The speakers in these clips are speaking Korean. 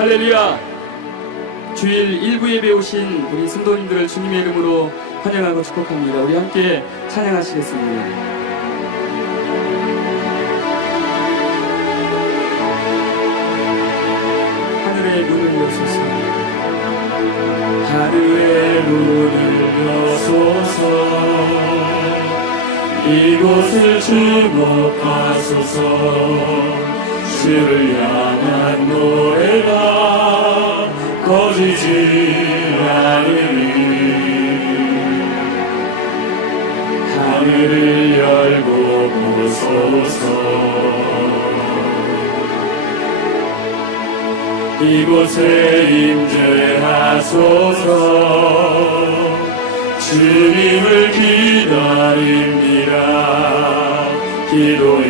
할렐루야. 주일 일부 예배에 오신 우리 성도님들을 주님의 이름으로 환영하고 축복합니다. 우리 함께 찬양하시겠습니다. 하늘의 문을 여소서, 하늘의 문을 여소서, 이곳을 주목하소서. 주를 향한 노래가 꺼지지 않으니 하늘을 열고 보소서. 이곳에 임재하소서. 주님을 기다립니다. 기도의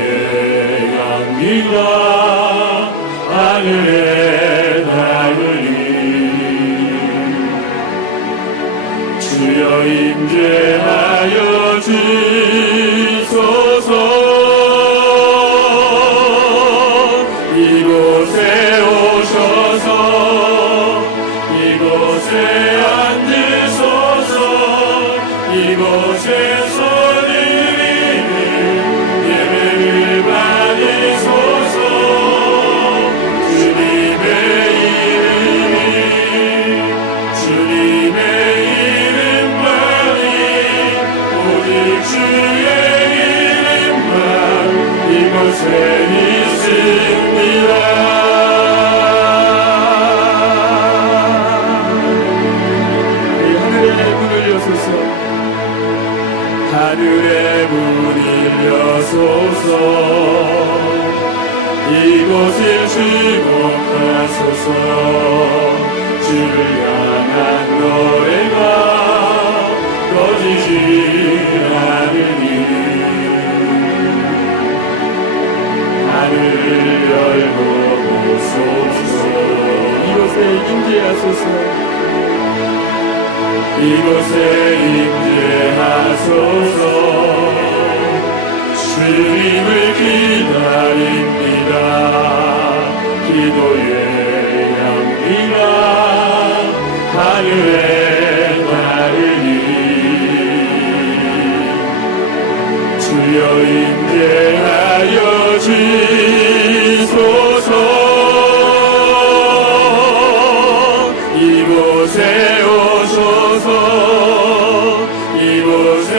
향기가 하늘에 닿으니 주여 임재하여 주소서. 이곳에 오셔서 이곳에 앉으소서. 이곳에서 드리는 예배를 받으소서. 주님의 이름만이 오직 주의 이름만 이곳에 있습니다. 하늘의 문을 여소서. 이곳을 주목하소서. 주를 향한 노래가 꺼지지 않으니 하늘을 열고 보소서. 이곳에 임재하소서. 이곳에 임재하소서. 주님을 기다립니다. 기도의 향기가 하늘에 닿으니 주여 임재하여 주소서. 이곳에 오소서. 이곳에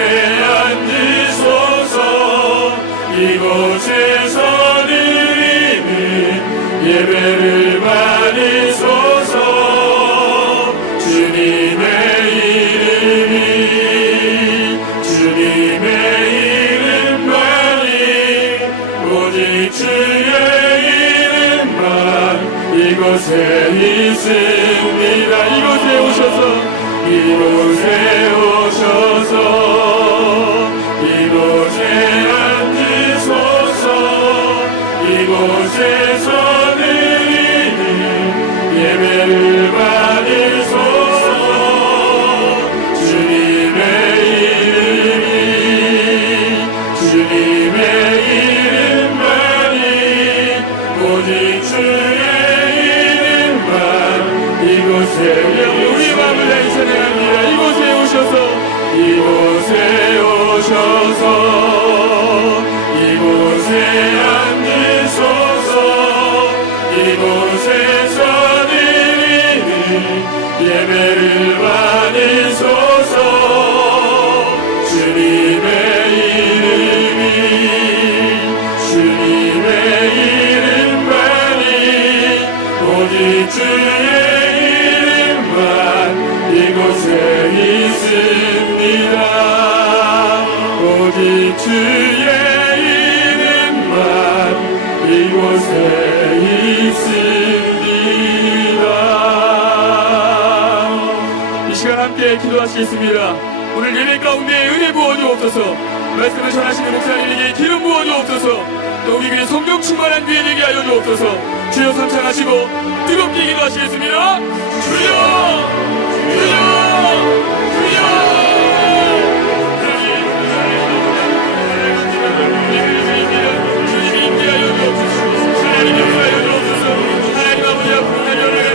앉으소서. 이곳에서 드리는 예배를 받으소서. 주님의 이름만이 오직 주의 이름만 이곳에 있습니다. 이곳에 오셔서 이곳에 앉으소서. 이곳에서 드리는 예배를 받으소서. 주님의 이름만이 오직 주의 이름만 이곳에 우리 마음을 다해 찬양합니다. 이곳에 오셔서 이곳에 앉으소서. 이곳에서 드리는 예배를 받으소서. 주님의 이름만이 오직 주의 이름만 이곳에 있습니다. 오직 주의 이름만 이곳에 있습니다. 이 시간 함께 기도하시겠습니다. 오늘 예배 가운데 은혜 부어주옵소서. 말씀을 전하시는 목사님에게 기름 부어주옵소서. 또 우리 교회 성령 충만한 교회 되게 하여 주옵소서. 주여 선창하시고 뜨겁게 기도하시겠습니다. 주여 주여 주여. 주님이 임재하여 주옵소서. 하나님 역사하여 주옵소서. 하나님 아버지 앞으로 달려나가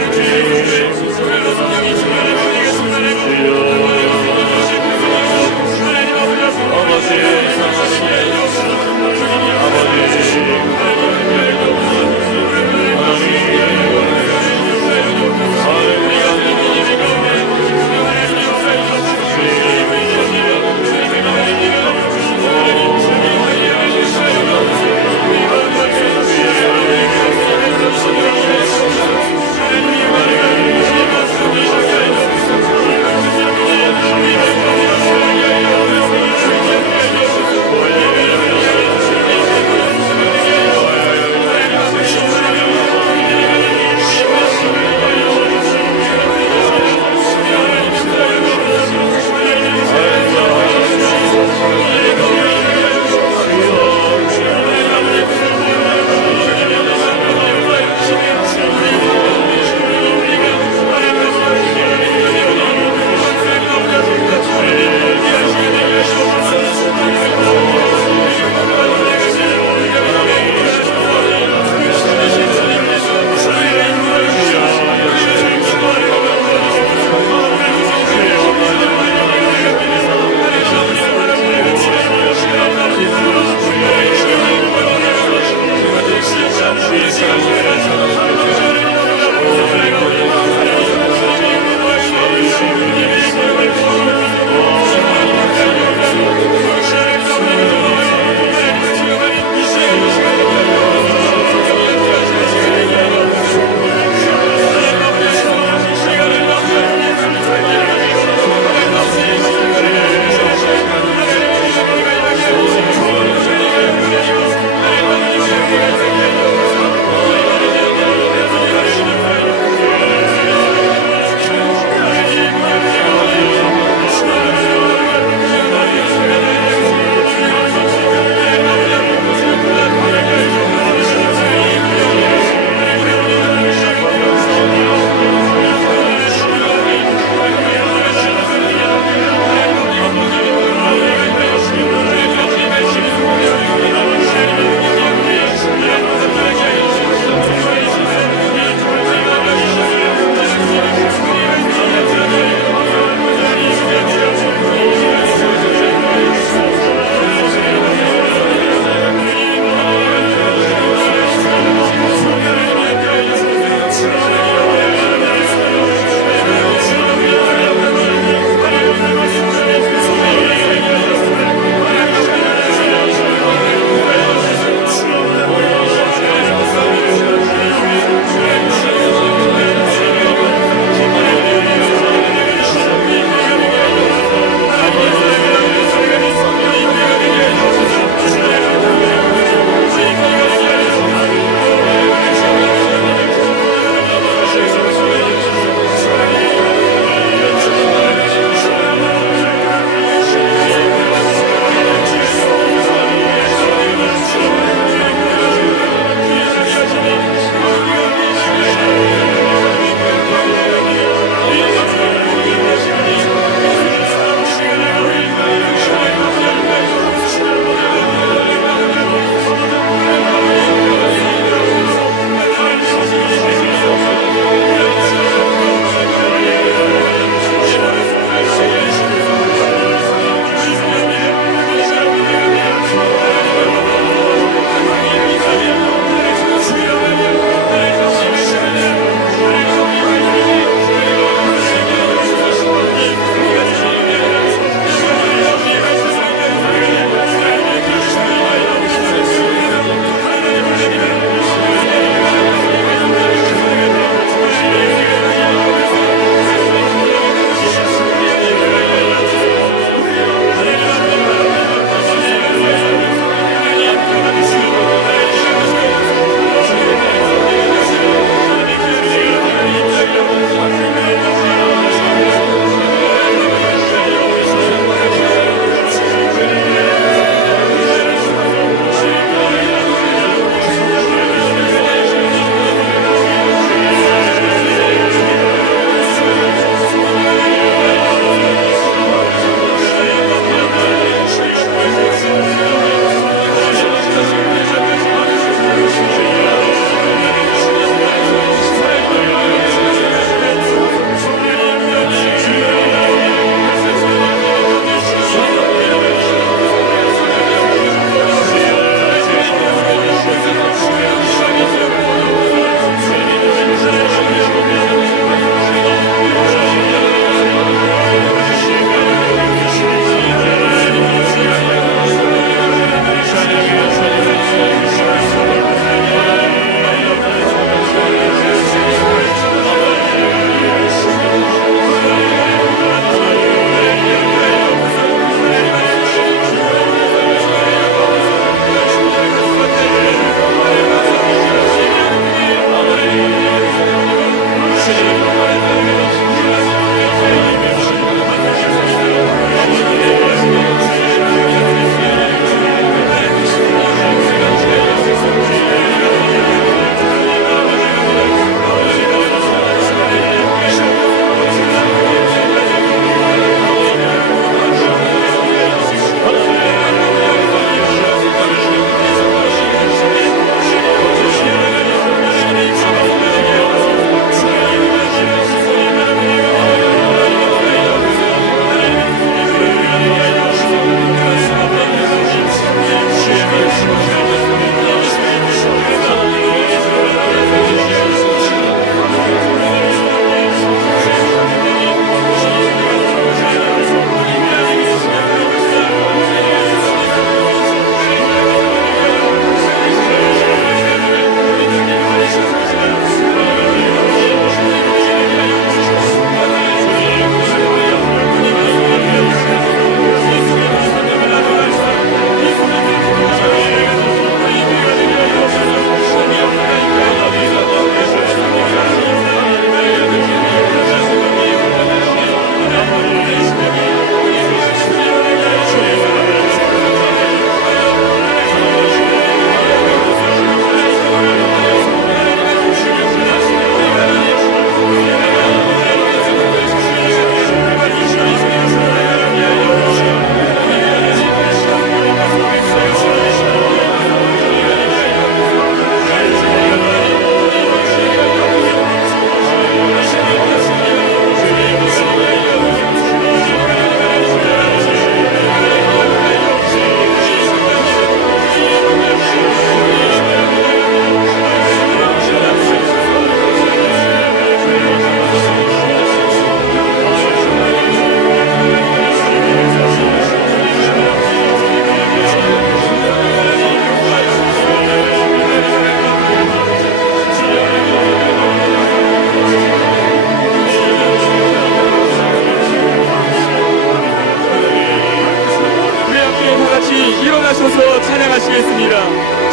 찬양하겠습니다.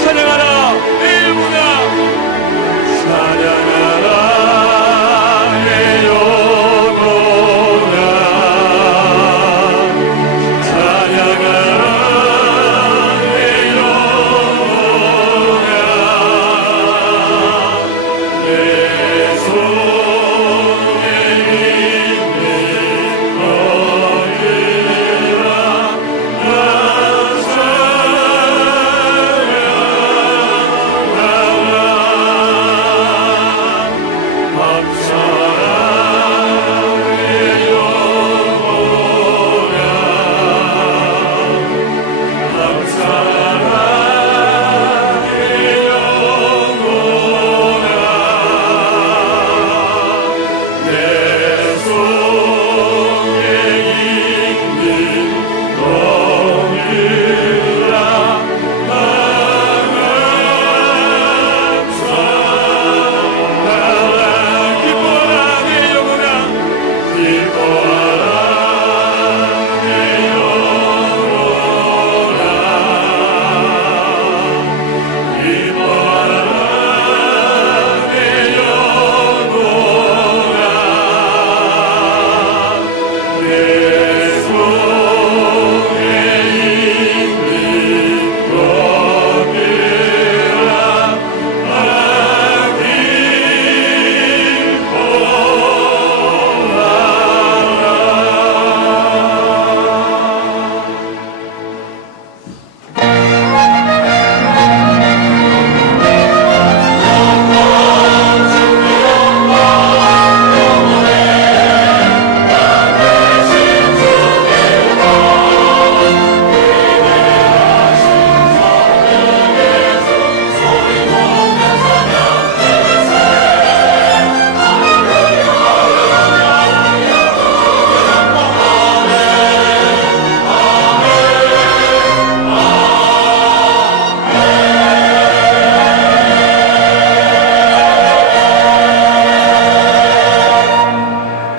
찬양하라 내 영혼아, 찬양하라 내 영혼아, 찬양하라 내 영혼아, 내 손에 있는 너희라 나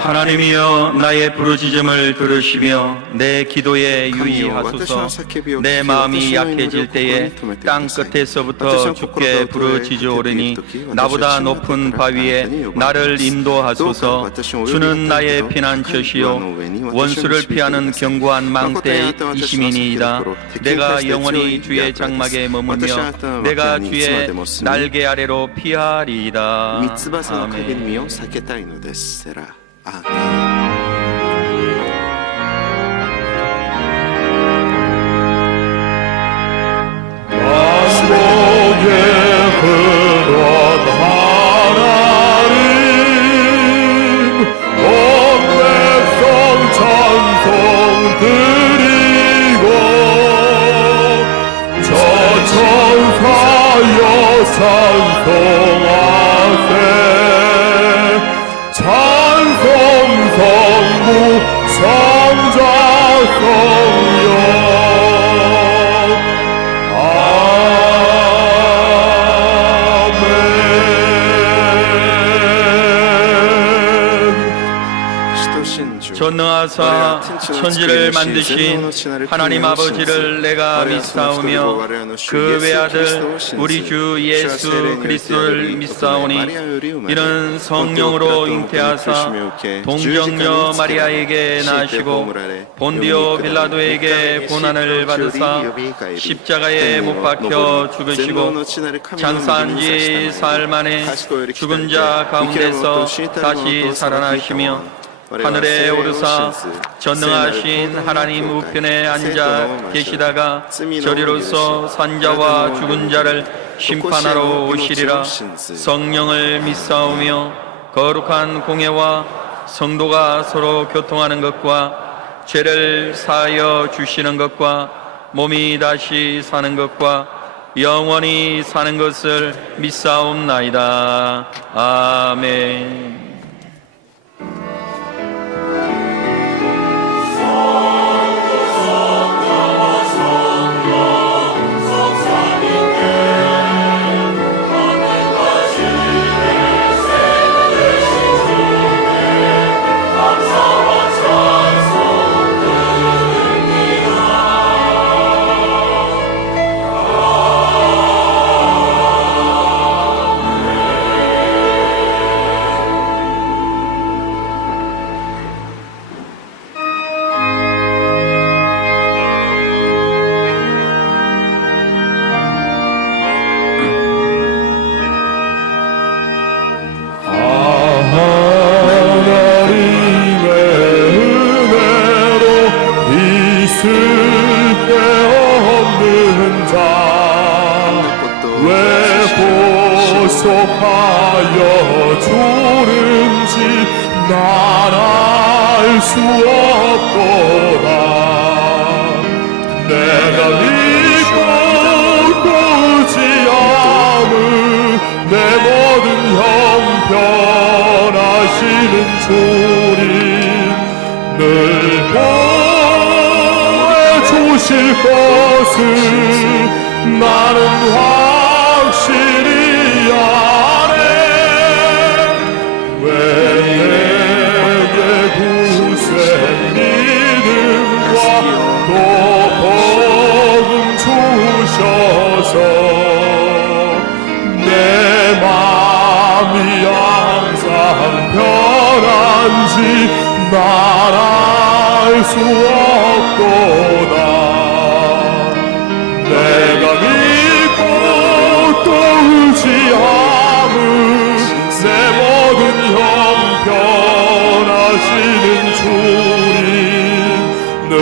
하나님이여 나의 부르짖음을 들으시며 내 기도에 유의하소서. 내 마음이 약해질 때에 땅 끝에서부터 주께 부르짖으오르니 나보다 높은 바위에 나를 인도하소서. 주는 나의 피난처시요 원수를 피하는 견고한 망대이심이니이다. 내가 영원히 주의 장막에 머물며 내가 주의 날개 아래로 피하리이다. 三つ葉の陰に身を避けたいのです。セラ。アーメン。 전능하사 천지를 만드신 하나님 아버지를 내가 믿사오며 그 외아들 우리 주 예수 그리스도를 믿사오니 이는 성령으로 잉태하사 동정녀 마리아에게 나시고 본디오 빌라도에게 고난을 받으사 십자가에 못 박혀 죽으시고 장사한 지 사흘 만에 죽은 자 가운데서 다시 살아나시며 하늘에 오르사 전능하신 하나님 우편에 앉아 계시다가 저리로서 산자와 죽은 자를 심판하러 오시리라. 성령을 믿사오며 거룩한 공예와 성도가 서로 교통하는 것과 죄를 사하여 주시는 것과 몸이 다시 사는 것과 영원히 사는 것을 믿사옵나이다. 아멘. 쓸데없는 자 왜 보속하여 주는지 난 알 수 없도다. 내가 믿고 또 의지함을 내 모든 형편하시는 주님 늘 보여주실 것을 나는 확실히 아네. 왜 내게 구세 믿음과 또 복음 주셔서 내 마음이 항상 편한지 난 알 수 없도다. 내가 믿고 또 의지함을 내 모든 형편하시는 주님 늘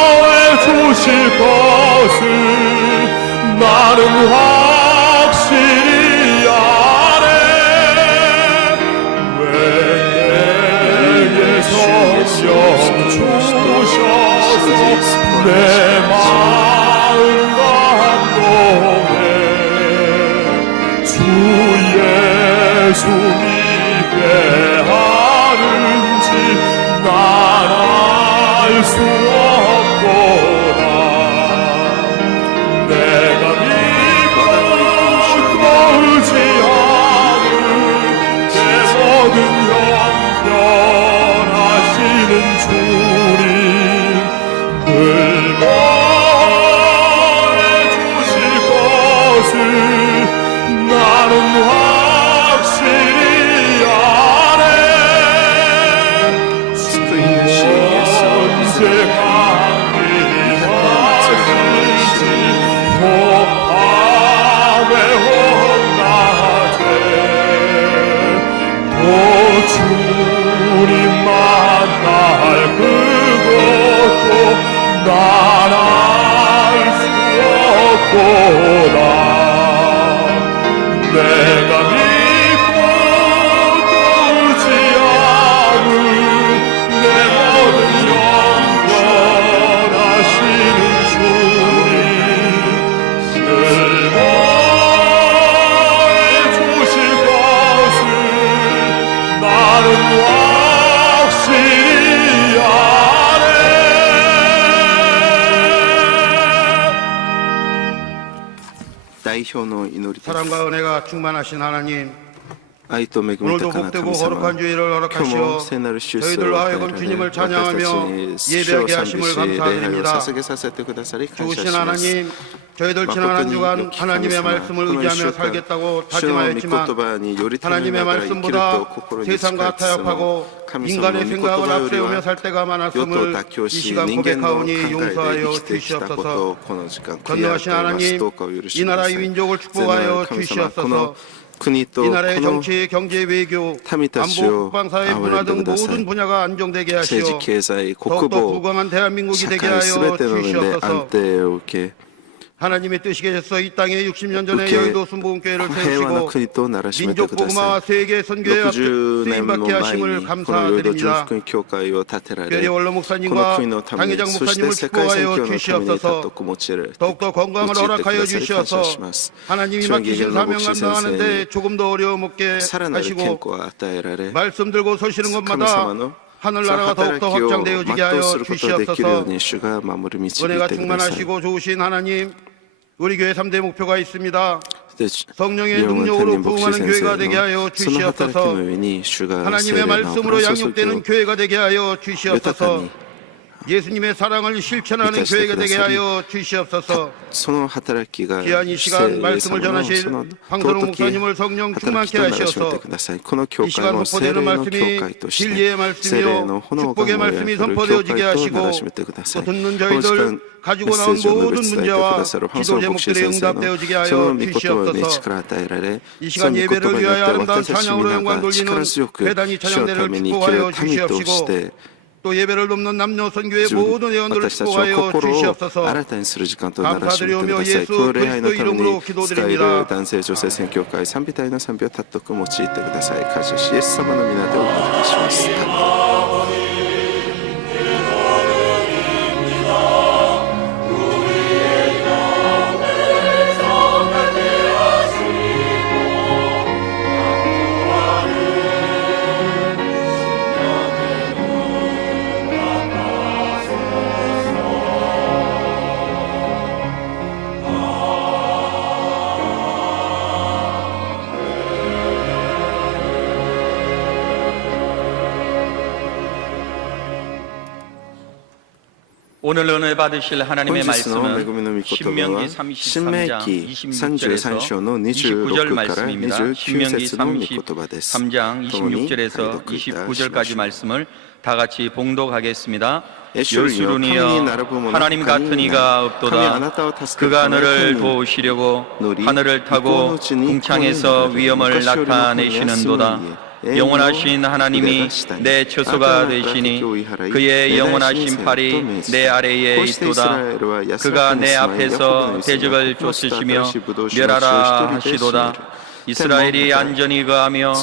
보여주실 것을 나는 확실히 아네. 왜 내게 성령 주셔서 내 마음 감동해 주 예수 믿게 하는지 난 알 수 없도다. 내가 믿고 또 의지함을 내 모든 형편하시는 주님 늘 보여주실 것을 나는 확실히 아네. 언제 강림하실지 혹함에 혼나제 또 주님 만날 그것도 난 알 수 없도다. 내가 믿고 또 의지함을 내 모든 영원하시는 주님 늘 보여주실 것을 나는 확실히 아네. 대표의祈りです。 사랑과 은혜가 충만하신 하나님, 愛と恵み 오늘도 豊かな 복되고 神様 거룩한 주일을 今日 허락하시어 も聖なる主を与え 저희들로 られ 하여금 주님을 私たち 찬양하며 に主を 예배하게 賛美 하심을 し礼拝を 감사드립니다. 捧げさせてくださり感謝 주신 します 하나님, 저희들 지난 한 주간 하나님의 말씀을 의지하며 살겠다고 主の御言 다짐하였지만 葉により頼み 하나님의 ながら生きると 말씀보다 心に誓い 세상과 つつも 타협하고 神様の 인간의 御言 생각을 葉より 앞세우며 は 살 때가 世と 많았음을 妥協 이 し 시간 人間の考 고백하오니 えで 용서하여 生きてきたこと 주시옵소서. をこの時間悔い改 전능하신 めます 하나님, どうかお許 이 しくださ 나라의 い 민족을 全能 축복하여 なる神様この 주시옵소서. 国と 이 こ 나라의 の 정치, 경제, 외교, 타미타시오 안보, 국방사회, 문화 등 아우레도 모든 분야가 안정되게 政治 하시어 経済国 더욱더 防 부강한 대한민국이 社 되게 会すべ 하여 ての面で 주시옵소서. 安定を受け 하나님의 뜻이 계셔서 이 땅에 60년 전에 이렇게 여의도 순복음교회를 平和な 세우시고 国とならしめて 민족 くださ 복음화 い 세계 선교에 60年も 쓰임받게 前 하심을 にこのヨイド中 감사드립니다. 福音教会を建てられ 별의 こ 원로 の 목사님과 国のために 당회장 そして 목사님을 世界宣 축복하여 教のために 주시옵소서. 尊く用いられて 더욱더 건강을 用いてく 허락하여 ださり感謝 주시어서 します 하나님이 주의 맡기신 기계로 사명 목시 감당하는데 선생님 조금 더 어려움 없게 さらなる 하시고 健康を与えられ 말씀 들고 서시는 神 곳마다 様の 하늘나라가 働 더욱더 きを 확장되어지게 全う 하여 することができるよう 주시옵소서. に主が守る導い 은혜가 てください 충만하시고 좋으신 하나님, 우리 교회 3대 목표가 있습니다. で 성령의 日本の天 능력으로 然牧師 부흥하는 先 교회가 生 되게 の 하여 その働き 주시옵소서. の上に主が聖 하나님의 霊の 말씀으로 油注ぎを 양육되는 교회가 되게 하여 豊か 주시옵소서. に 예수님의 사랑을 실천하는 이타시대 교회가 되게 그다사리. 하여 주시옵소서. その働きが 귀한 이 聖 시간 霊 말씀을 様の 전하실 その 황선홍 尊き 목사님을 성령 働き 충만케 とならしめ 하셔서 てくださいこの教 이 会 시간 も聖 선포되는 霊の教 말씀이 会として 진리의 聖霊の 말씀이요 炎が 축복의 燃え 말씀이 上がる教 선포되어지게 会となら 하시고 しめてください 또 듣는 この時 저희들 間 가지고 メッセー 나온 ジを述べ 모든 伝えてく 문제와 ださる 기도 ハンソン牧師 제목들의 先生の 응답되어지게 その 하여 御言葉に 주시옵소서. 力与えられ 이 その 시간 御言葉 예배를 によっ 위하여 て 아름다운 私たち 찬양으로 皆 영광 が力 돌리는 強く 회단이 主のた 찬양대를 めに生きる 축복하여 民とし 주시옵시고 て또 예배를 돕는 남녀 선교의 모든 회원들을 私たちを 축복하여 心を 주시옵소서. 新たにする時間とならしめてください。 감사드리오며 この礼拝のため 예수 그리스도 이름으로 に使える 기도드립니다. 男性女性宣教会賛美隊の賛美をたっとく用いてください。感謝しイエス様の皆でお願いします。 오늘 은혜 받으실 하나님의 本日の恵みの御 말씀은 言葉は 신명기 新明 33장 記 26절에서 33章の 29절 26から 말씀입니다. 29 신명기 節の御言葉です。 33장 共に 26절에서 拝読いたしましょう。 29절까지 말씀을 다 같이 봉독하겠습니다. 예수르니여, 여수르니여 하나님 나라 보면 하나님 같은 하나님 이가 하나님 없도다. 아나타와 타스케 그가 하나님 너를 하나님 도우시려고 너리 하늘을 타고 이코노치니 궁창에서 코노니 위엄을 무카시오리 나타내시는도다. 코노니 영원하신 하나님이 이레다시다니. 내 처소가 아까 되시니 교이하라이. 그의 영원하신 내다 팔이 신세 내 아래에 호시테 있도다. 이스라엘과 그가 내 야스라엘 앞에서 야코브는 대적을 있으나 쫓으시며 코스타 멸하라 다시 하시도다. 이스라엘이 안전히 거하며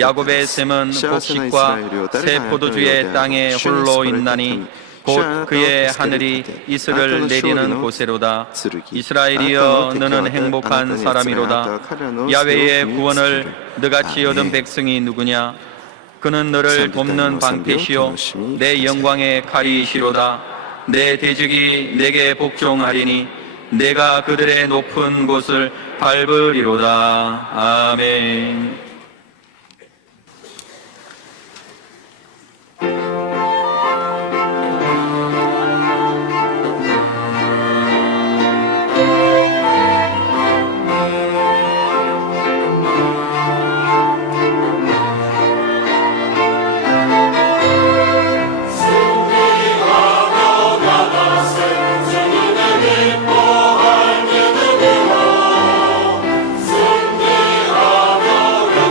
야곱의 샘은 곡식과 새 포도주의 땅에 홀로 있나니 곧 그의 하늘이 이슬을 내리는 곳에로다. 이스라엘이여 너는 행복한 사람이로다. 야훼의 구원을 너같이 얻은 백성이 누구냐? 그는 너를 돕는 방패시요 내 영광의 칼이시로다. 내 대적이 내게 복종하리니 내가 그들의 높은 곳을 밟으리로다. 아멘. 승리하며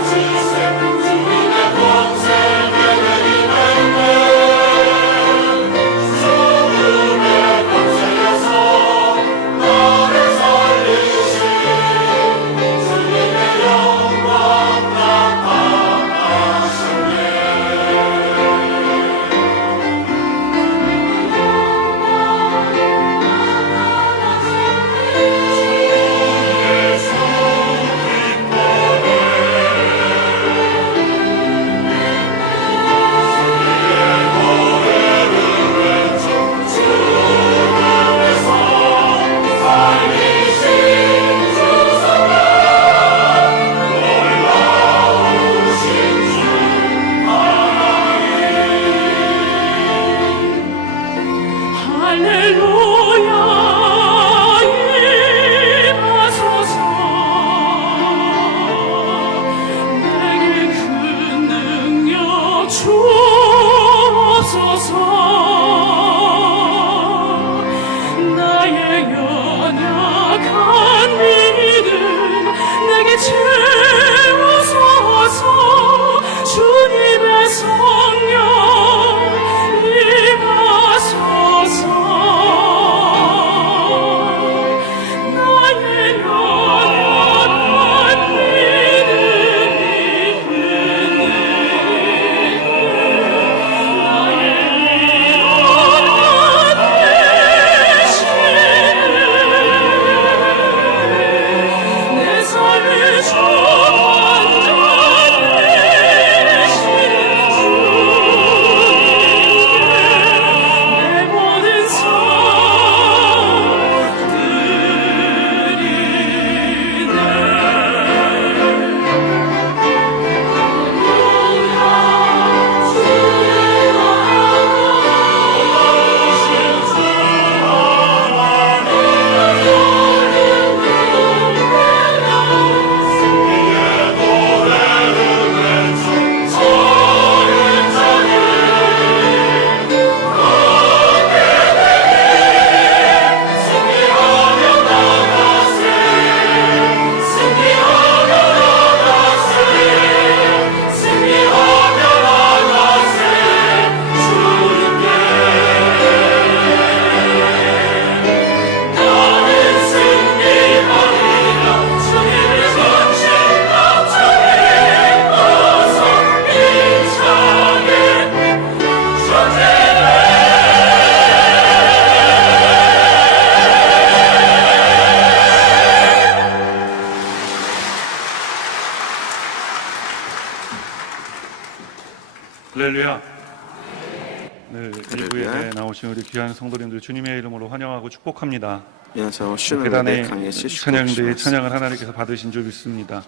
오늘 할렐루야. 일부에 나오신 우리 귀한 성도님들 주님의 이름으로 환영하고 축복합니다. 皆さんを主の名 계단에 で歓迎し祝福し 찬양대의 ます 찬양을 하나님께서 받으신 줄 믿습니다.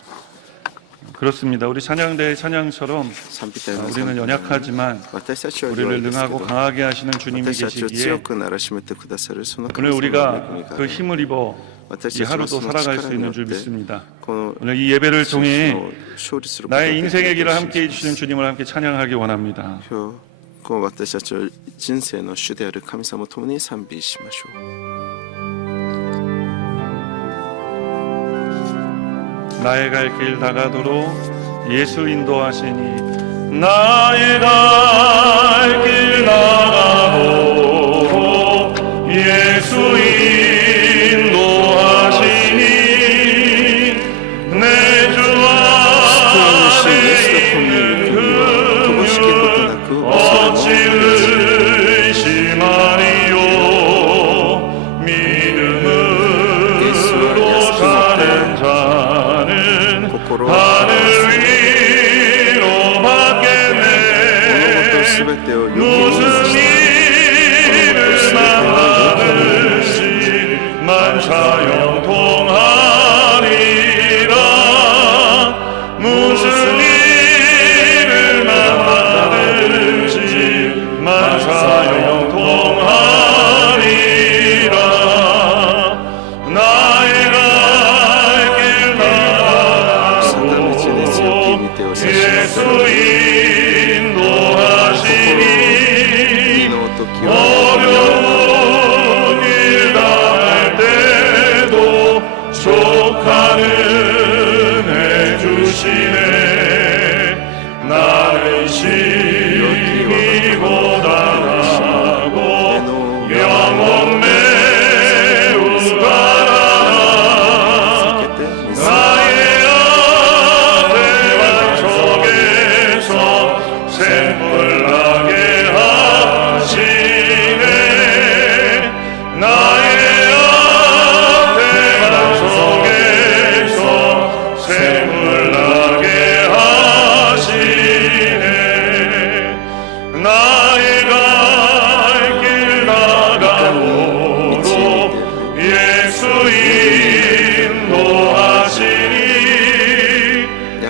그렇습니다. 우리 찬양대의 찬양처럼 賛美隊の賛美 우리는 のように 연약하지만 私たちは弱い 우리를 ですけ 능하고 ど 강하게 하시는 주님이 私たちを 계시기에 強くならしめてくださるその 오늘 神様の恵み 우리가 があ 그 る 힘을 입어 이 私たちは 하루도 その 살아갈 力 수 によ 있는 っ 줄 て 믿습니다. この 오늘 이 예배를 勝 통해 利することがで 나의 きる 인생의 길을 と 함께 信じ 해주시는 주님을 함께 찬양하기 원합니다. 今日この私たちを人生の主である神様と共に賛美しましょう 나의 갈 길 다가도록 예수 인도하시니 나의 갈 길 다가도록 예수 인도하시니 내 주 안에 있는 그 어찌 의심하리요 믿음으로 사는 자는 하늘 위로 받겠네 무슨 일을 만나든지 만사형통하리라 무슨 일을 만나든지 만사형통하리라 나의 갈 길 예수 인도하시니 어려운 길 당할 때도 족하는 해주시네 나는 심히 고단하고 영혼 매우 가난한 나의 앞에만 속에서 샘물 나게 하시네 나의 앞에만 속에서 샘물 나게 하시네 나의 갈 길 나가도록 예수 인도하시니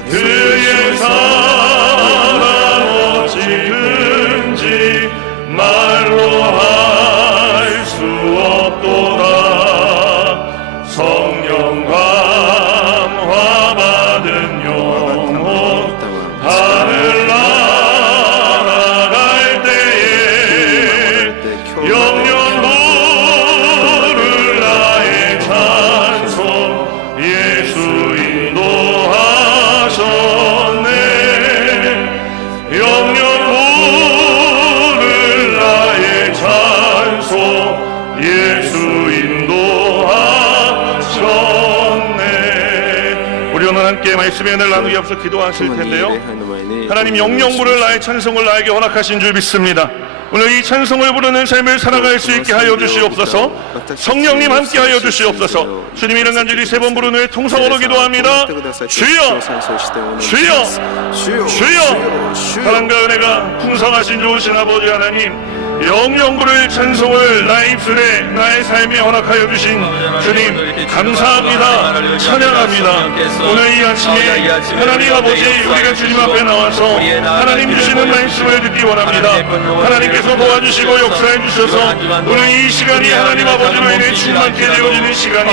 그의 사랑 어찌든지 말로 할 수 없도다 성령 감화 받은 영혼 하늘 날아갈 때에 영영 부를 나의 찬송 예수 인도하셨네 영영 부를 나의 찬송 예수 인도하셨네 우리 오늘 함께 말씀의 은혜를 나누기 앞서 기도하실 텐데요 하나님 영영부를 나의 찬송을 나에게 허락하신 줄 믿습니다. 오늘 이 찬송을 부르는 삶을 살아갈 수 있게 하여 주시옵소서. 성령님 함께 하여 주시옵소서. 주님 이름 간절히 세 번 부른 후에 통성으로 기도합니다. 주여 주여 주여 사랑과 은혜가 풍성하신 좋으신 아버지 하나님 영영부를 찬송을 나의 입술에 나의 삶에 허락하여 주신 주님 감사합니다. 찬양합니다. 오늘 이 아침에 하나님 아버지 우리가 주님 앞에 나와서 하나님 주시는 말씀을 듣기 원합니다. 하나님께서 도와주시고 역사해 주셔서 오늘 이 시간이 하나님 아버지로 인해 충만케 되어지는 시간이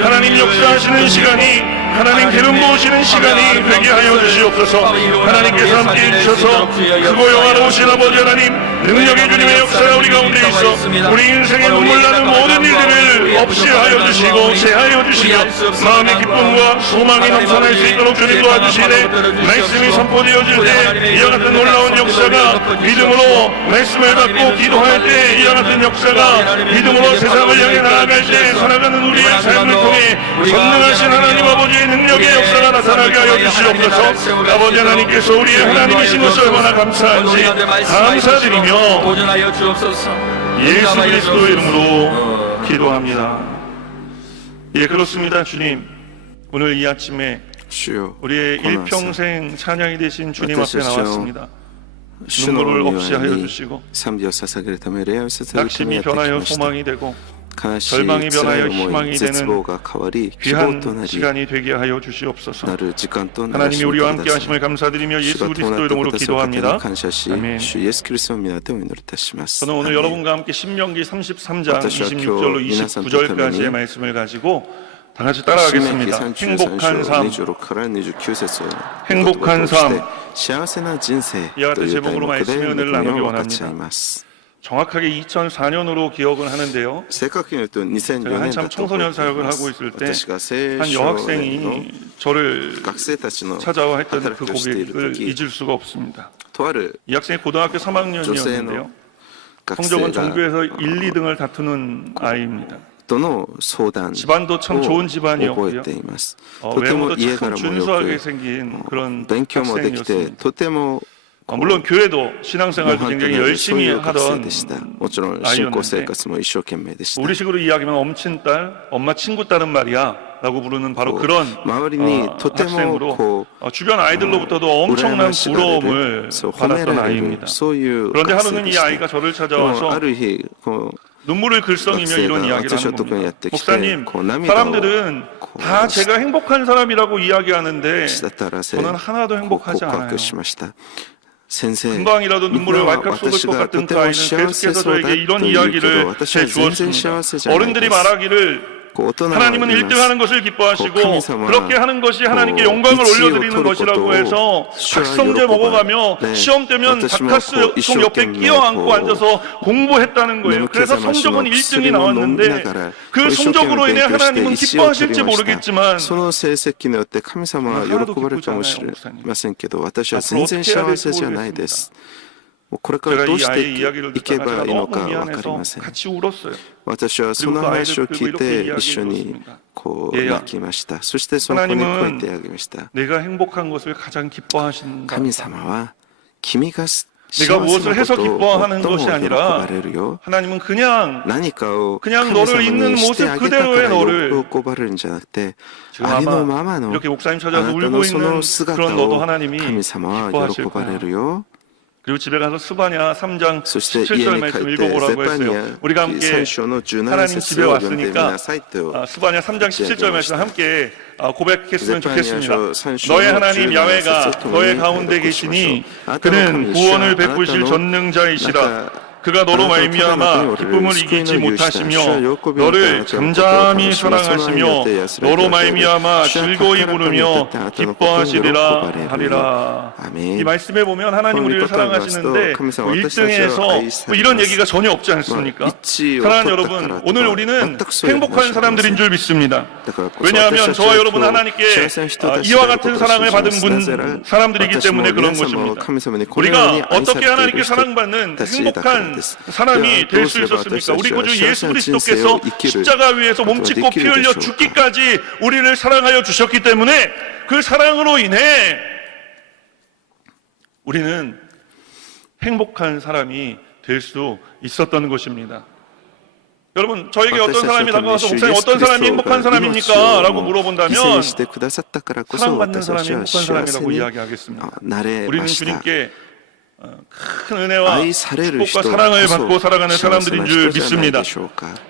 하나님 역사하시는 시간이 하나님 기름 부으시는 시간이 되게 하여 주시옵소서. 하나님께서 함께 해주셔서 크고 영화로우신 아버지 하나님 능력의 주님의 역사가 우리 가운데 있어 우리 인생의 눈물 나는 모든 일들을 없이 하여 주시고 제하여 주시며 마음의 기쁨과 소망이 넘쳐날 수 있도록 주님 도와주시되 말씀이 선포되어질 때 이와 같은 놀라운 역사가 믿음으로 말씀을 받고 기도할 때 이와 같은 역사가 믿음으로 세상을 향해 나아갈 때 살아가는 우리의 삶을 통해 전능하신 하나님 아버지의 능력의 역사가 나타나게 하여 주시옵소서. 아버지 하나님께서 우리의 하나님이신 것을 얼마나 감사한지 감사드리며 보존하여 주옵소서. 예수 그리스도 이름으로 기도합니다. 예, 그렇습니다. 주님, 오늘 이 아침에 주여 우리의 고나서 일평생 찬양이 되신 주님 앞에 나왔습니다. 눈물을 없이 하여 주시고 賛美を捧げるため礼拝を捧げるため 낙심이 やってき 변하여 ました。 소망이 되고 悲しい 절망이 辛い 변하여 思い 희망이 絶望 되는 が変わり希望とな 귀한 り 시간이 되게 하여 주시옵소서. なる時間とならし 하나님이 めて 우리와 く 함께 ださい。 하심을 감사드리며 主 예수 が伴 그리스도 ってく 이름으로 ださる方に 기도합니다. 感謝し、 아멘. 主イエスキリストの皆でお祈りいたします。 저는 오늘 アーメン 여러분과 함께 신명기 33장 私は今日 26절로 皆さんと共に 29절까지의 말씀을 가지고 다 같이 新明記 따라가겠습니다. 33 행복한 章 삶. 26から29節を 행복한 そして 삶 幸せな人生 이와 같은 という題 제목으로 目で 말씀의 恵 은혜를 み 나누기 を分かち合い 원합니다. ます。 정확하게 2004년으로 기억은 하는데요. 正確に言うと 제가 2004年 한참 だと覚え 청소년 てい 사역을 ま 하고 す。 있을 때 私が青 한 少年の 여학생이 저를 学生たちの 찾아와 했던 그 働きをしている 고백을 時 잊을 수가 없습니다. とある 이 학생이 고등학교 女性の 3학년이었는데요. 学 성적은 生が 전교에서 1, 2등을 다투는 아이입니다. との相談を 집안도 참 좋은 覚 집안이었고요. えています。とても 외모도 家 참 柄もよ 준수하게 く 생긴 그런 勉強もできて 학생이었습니다. とても 물론 교회도 模 신앙생활도 範と 굉장히 なるそうい 열심히 う学生 하던 でした。もちろん信仰生 아이였는데 活も一生懸命でした。 우리식으로 이야기하면 엄친딸, 엄마 친구딸은 말이야 라고 부르는 바로 그런 周りにとても 학생으로 こう 주변 아이들로부터도 엄청난 羨ましがられ 부러움을 る、そう褒め 받았던 られる 아이입니다. そういう 그런데 学生 하루는 で 이 した 아이가 저를 でもあ 찾아와서 る日こう 눈물을 글썽이며 学生 이런 が 이야기를 私 하는 のところにやっ 겁니다. てきて 목사님, こう涙を 사람들은 다 제가 행복한 사람이라고 이야기하는데 滴らせ 저는 하나도 こう 행복하지 告 않아요. 白しました。先生 금방이라도 눈물을 今 왈칵 쏟을 私 것 がと 같은 て 그 も 아이는 幸 계속해서 せそうだ 저에게 と 이런 いうけど 이야기를 私は全然 해주었습니다. 幸せじゃないで 어른들이 す。 말하기를 こう大人は 하나님은 言いま 1등하는 す。 것을 기뻐하시고神様は 그렇게 하는 것이 하나님께 영광을 올려드리는 것이라고 해서 각성제 먹어가며 시험 때면 바카스 총 옆에 끼어안고 앉아서 공부했다는 거예요. 그래서 성적은 1등이 나왔는데 그 성적으로 인해 하나님은 기뻐하실지 모르겠지만 その成績によって神様は喜ばれるかもしれませんけど、私は全然幸せじゃないです。もうこれから 제가 どう 이 して 아이의 い 이야기를 け 듣다가 ば 제가 いいの 너무 か分かり 미안해서 ません。 같이 울었어요. 私はその話を聞いて一緒にこう泣きました。そしてその子にこう言ってあげました。 내가 행복한 것을 가장 기뻐하신다. 神様は君が幸 내가 せ 무엇을 な 해서 ことを 기뻐하는 最も 것이 喜 아니라 ばれるよ。 하나님은 그냥 何かを 그냥 神 너를 様 있는 にして 모습 あげたか 그대로의 ら 너를 喜ばれるんじゃなくて、 지금 ありの 아마 ままの 이렇게 목사님 あな 찾아서 た 울고 のそ 있는 の姿 그런 너도 を 하나님이 神様は 기뻐하실 喜ばれ 거야. るよ。 그리고 집에 가서 스바냐 3장 そして家 17절 に帰 말씀 ってゼ 읽어보라고 パニ 했어요. 우리가 ア 함께 3章の17 하나님 節 집에 を読んでみ 왔으니까 なさいと 스바냐 3장 17절 말씀 함께 고백했으면 좋겠습니다. 제파니아서 너의 하나님 3章 야훼가 17 너의 가운데 계시니 그는 구원을 베푸실 전능자이시라. 그가 너로 말미암아 기쁨을 이기지 못하시며 너를 잠잠히 사랑하시며 너로 말미암아 즐거이 부르며 기뻐하시리라 하리라. 이 말씀에 보면 하나님 우리를 사랑하시는데 1등에서 이런 얘기가 전혀 없지 않습니까? 사랑하는 여러분, 오늘 우리는 행복한 사람들인 줄 믿습니다. 왜냐하면 저와 여러분 하나님께 이와 같은 사랑을 받은 사람들이기 때문에 그런 것입니다. 우리가 어떻게 하나님께 사랑받는 행복한 사람이 될 수 있었습니까? 우리 구주 예수 그리스도께서 십자가 위에서 몸짓고 피 흘려 죽기까지 우리를 사랑하여 주셨기 때문에 그 사랑으로 인해 우리는 행복한 사람이 될 수 있었던 것입니다. 여러분, 저에게 어떤 사람이 다가와서 목사님 어떤 사람이 행복한 사람입니까? 라고 물어본다면 사랑받는 사람이 행복한 사람이라고 이야기하겠습니다. 우리는 주님께 큰 은혜와 축복과 사랑을 받고 살아가는 사람들인 줄 믿습니다.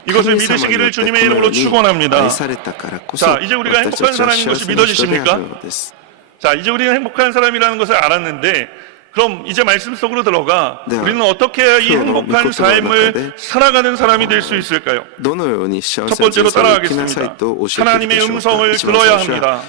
이것을 믿으시기를 주님의 이름으로 축원합니다. 자, 이제 우리가 행복한 사람인 것이 믿어지십니까? 자, 이제 우리는 행복한 사람이라는 것을 알았는데 그럼 이제 말씀 속으로 들어가 우리는 어떻게 해야 이 행복한 삶을 살아가는 사람이 될 수 있을까요? 첫 번째로 따라가겠습니다. 하나님의 음성을 들어야 합니다.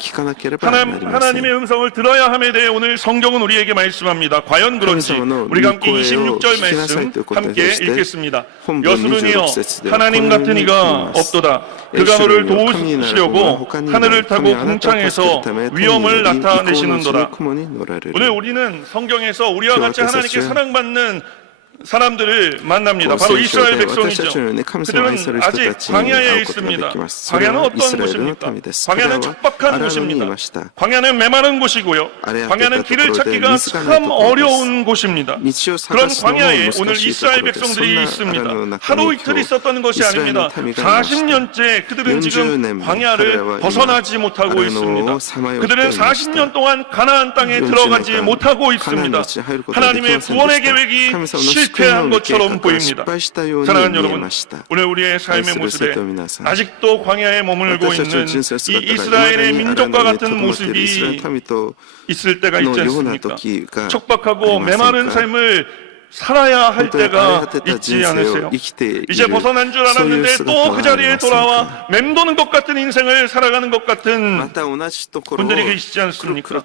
하나님의 음성을 들어야 함에 대해 오늘 성경은 우리에게 말씀합니다. 과연 그런지 우리가 함께 26절 말씀 함께 읽겠습니다. 여수르니여 하나님 같은 이가 없도다. 그가 너를 도우시려고 하늘을 타고 궁창에서 위엄을 나타내시는도다. 오늘 우리는 성경에서 우리와 같이 하나님께 사랑받는 사람들을 만납니다. 바로 이스라엘 백성이죠. 그들은 아직 광야에 있습니다. 광야는 어떤 곳입니까? 광야는 척박한 곳입니다. 광야는 메마른 곳이고요. 광야는 길을 찾기가 참 어려운 곳입니다. 그런 광야에 오늘 이스라엘 백성들이 있습니다. 하루 이틀 있었던 것이 아닙니다. 40년째 그들은 지금 광야를 벗어나지 못하고 있습니다. 그들은 40년 동안 가나안 땅에 들어가지 못하고 있습니다. 하나님의 구원의 계획이 실패한 것처럼 보입니다. 사랑하는 여러분, 오늘 우리의 삶의 모습에 아직도 광야에 머물고 있는 이 이스라엘의 민족과 같은 모습이 있을 때가 있지 않습니까? 척박하고 메마른 삶을 살아야 할 때가 있지 않으세요? 이제 벗어난 줄 알았는데 또 그 자리에 돌아와 맴도는 것 같은 인생을 살아가는 것 같은 분들이 계시지 않습니까?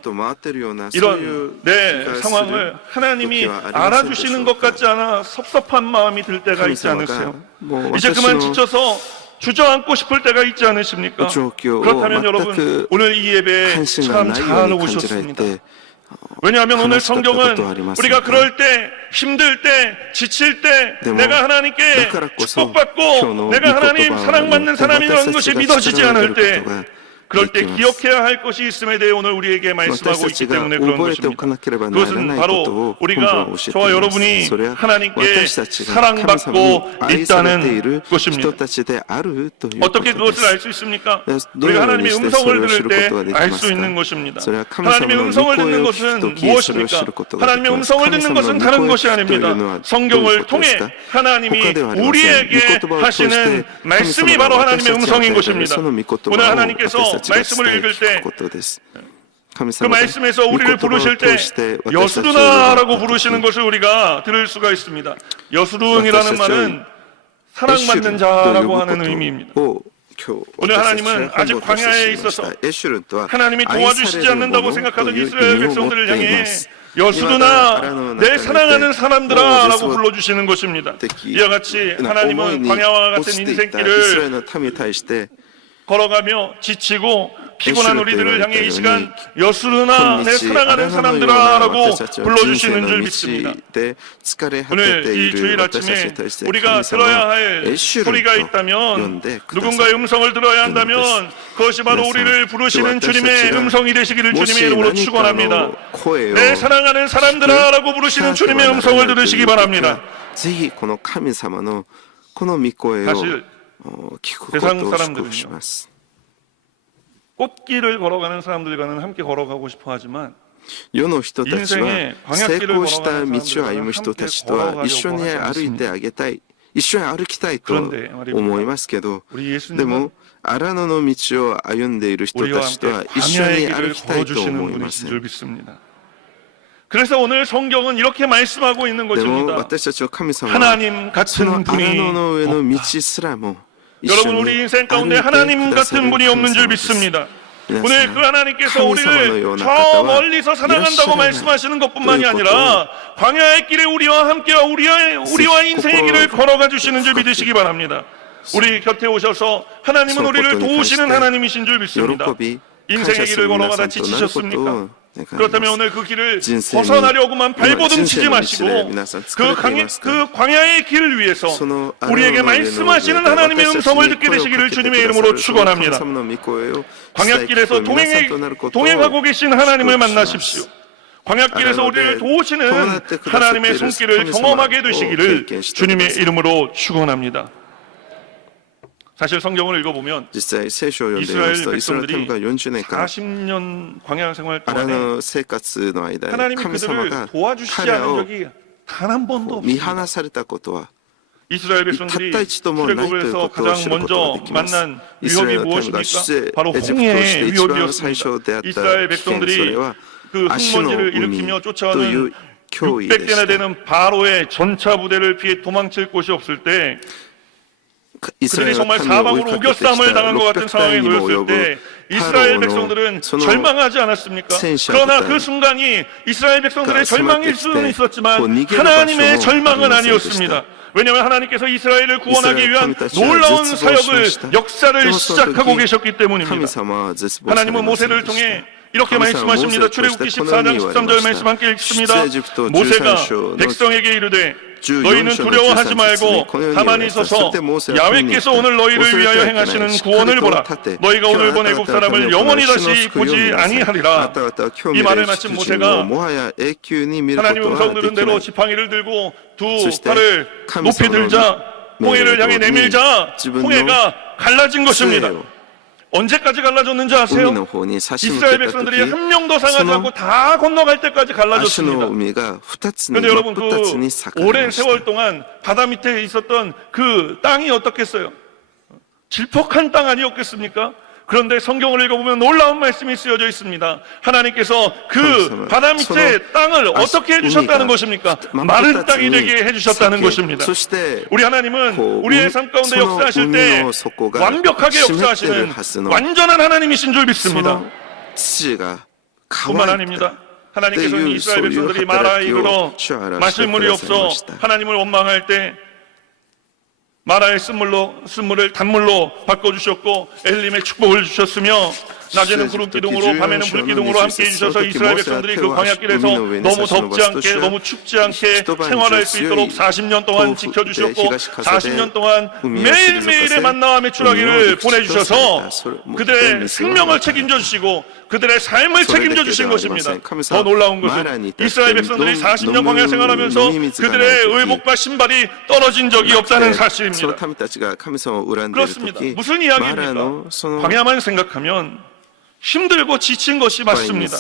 이런 내 상황을 하나님이 알아주시는 것 같지 않아 섭섭한 마음이 들 때가 있지 않으세요? 이제 그만 지쳐서 주저앉고 싶을 때가 있지 않으십니까? 그렇다면 여러분, 오늘 이 예배에 참 잘 오셨습니다. 왜냐하면 오늘 성경은 우리가 그럴 때, 힘들 때, 지칠 때 내가 하나님께 축복받고 내가 하나님 사랑받는 사람이라는 것이 믿어지지 않을 때, 그럴 때 기억해야 할 것이 있음에 대해 오늘 우리에게 말씀하고 있기 때문에 그런 것입니다. 그것은 바로 우리가, 저와 여러분이 하나님께 사랑받고 있다는 것입니다. 어떻게 그것을 알 수 있습니까? 우리가 하나님의 음성을 들을 때 알 수 있는 것입니다. 하나님의 음성을 듣는 것은 무엇입니까? 하나님의 음성을 듣는 것은 다른 것이 아닙니다. 성경을 통해 하나님이 우리에게 하시는 말씀이 바로 하나님의 음성인 것입니다. 오늘 하나님께서 말씀을 읽을 때 그 말씀에서 우리를 부르실 때 여수르나라고 부르시는 것을 우리가 들을 수가 있습니다. 여수른이라는 말은 사랑받는 자라고 하는 의미입니다. 오늘 하나님은 아직 광야에 있어서 하나님이 도와주시지 않는다고 생각하던 이스라엘 백성들을 향해 여수르나 내 사랑하는 사람들아 라고 불러주시는 것입니다. 이와 같이 하나님은 광야와 같은 인생길을 걸어가며 지치고 피곤한 우리들을 향해 이 시간 여수르나 내 사랑하는 사람들아 라고 불러주시는 줄 믿습니다. 오늘 이 주일 아침에 우리가 들어야 할 소리가 있다면, 누군가의 음성을 들어야 한다면 그것이 바로 우리를 부르시는 주님의 음성이 되시기를 주님의 이름으로 축원합니다. 내 사랑하는 사람들아 라고 부르시는 주님의 음성을 들으시기 바랍니다. 사실 세상 사람들은요, 꽃길을 걸어가는 사람들과는 함께 걸어가고 싶어 하지만 世の人たちは成功した道を歩む人たちとは一緒に歩いてあげたい、一緒に歩きたいと思いますけど、でも荒野の道を歩んでいる人たちとは一緒に歩きたいと思いません。 그래서 오늘 성경은 이렇게 말씀하고 있는 でも 것입니다. 私たちの神様は 하나님 その 같은 荒 분이 野の上の 없다. 道すらも一 여러분, 緒に 우리 歩い 인생 て 가운데 く 하나님 ださ 같은 る 분이 神 없는 줄 様です。 믿습니다. 皆さ 오늘 ん 그 하나님께서 神様のよ 우리를 うな 저 方は 멀리서 사랑한다고 말씀하시는 것뿐만이 아니라 광야의 길에 우리와 함께와 우리와 인생의 길을 걸어가 주시는 줄 믿으시기 바랍니다. 우리 곁에 오셔서 하나님은 우리를 도우시는 하나님이신 줄 믿습니다. 喜び 인생의 感謝す 길을 る皆 걸어가다 さんとなることを 지치셨습니까? 願います。 그렇다면 오늘 그 길을 인생이- 벗어나려고만 발버둥 인생의 치지 마시고 인생의 그 광야의 길을 위해서 その 우리에게 荒野の上の 말씀하시는 하나님의 私たちに 음성을 듣게 声を 되시기를 かけて 주님의 くださ 이름으로 るその神 축원합니다. 様の御声を 광야길에서 伝え聞く皆さんとなることを 동행하고 계신 하나님을 만나십시오. 祝福します 광야길에서 우리를 도우시는 하나님의 손길을 경험하게 되시기를 주님의 이름으로 축원합니다. 사실 성경을 읽어보면 実際聖書を読んでいますとイスラエル民が40年間 40년 광야 생활 荒 동안에 野生活の間 하나님이 神様 그들을 が 도와주시지 彼 않은 を 적이 단 한 번도 見 없습니다. 放されたことは 이스라엘 백성들이 たった一度もないという 출애굽에서 ことを知 가장 ることが 먼저 できます 만난 イスラエ 위협이 ルの民が出 무엇입니까? 바로 エジプトをして 홍해의 一番最初 위협이었습니다. 出会った 이스라엘 危険それ 백성들이 は 그 足の 흙먼지를 海 일으키며 とい 쫓아오는 う脅威で 600대나 した 되는 바로의 전차 부대를 피해 도망칠 곳이 없을 때 イスラエ 그들이 ルの 정말 民を追い 사방으로 かけてきた 우겨쌈을 당한 것 같은 600 상황에 体にも 놓였을 及 때 ぶ 이스라엘 パロの 백성들은 その 절망하지 않았습니까?戦車 그러나 部隊 그 순간이 이스라엘 백성들의 그러니까 절망일 수는 스마트 있었지만 때 그 하나님의 니게르 절망은 바쇼 아니었습니다. 왜냐하면 하나님께서 이스라엘을 구원하기 이스라엘 위한 하나님께서 놀라운絶望しま 사역을 した 역사를 でもその時 시작하고 계셨기 神 때문입니다. 様は絶望され 하나님은 ません 모세를 でし 통해 이렇게 말씀하십니다. 출애굽기 14장 13절 말씀 함께 읽습니다. 모세가 백성에게 이르되 너희는 두려워하지 말고 가만히 서서 야훼께서 오늘 너희를 위하여 행하시는 구원을 보라. 너희가 오늘 본 애국 사람을 영원히 다시 보지 아니하리라. 이 말을 마친 모세가 하나님의 음성 들은 대로 지팡이를 들고 두 팔을 높이 들자 홍해를 향해 내밀자 홍해가 갈라진 것입니다. 언제까지 갈라졌는지 아세요? 이스라엘 백성들이 한 명도 상하지 않고 다 건너갈 때까지 갈라졌습니다. 그런데 여러분, 그 오랜 세월 동안 바다 밑에 있었던 그 땅이 어떻겠어요? 질퍽한 땅 아니었겠습니까? 그런데 성경을 읽어보면 놀라운 말씀이 쓰여져 있습니다. 하나님께서 그 바다 밑에 땅을 어떻게 해주셨다는 것입니까? 마른 땅이 되게 해주셨다는 것입니다. 우리 하나님은 우리의 삶 가운데 역사하실 때 완벽하게 역사하시는 완전한 하나님이신 줄 믿습니다. 뿐만 아닙니다. 하나님께서는 이스라엘 백성들이 마라에 이르러 마실 물이 없어 하나님을 원망할 때 마라의 쓴물을 단물로 바꿔주셨고 엘림의 축복을 주셨으며 낮에는 구름 기둥으로 밤에는 불 기둥으로 함께 해주셔서 이스라엘 백성들이 그 광야길에서 너무 덥지 않게 너무 춥지 않게 생활할 수 있도록 40년 동안 지켜주셨고 40년 동안 매일매일의 만나와 메추라기를 보내주셔서 그들의 생명을 책임져 주시고 그들의 삶을 책임져 주신 것입니다. 더 놀라운 것은 이스라엘 백성들이 40년 광야 생활하면서 그들의 의복과 신발이 떨어진 적이 없다는 사실입니다. 그렇습니다. 무슨 이야기입니까? 광야만 생각하면 힘들고 지친 것이 맞습니다.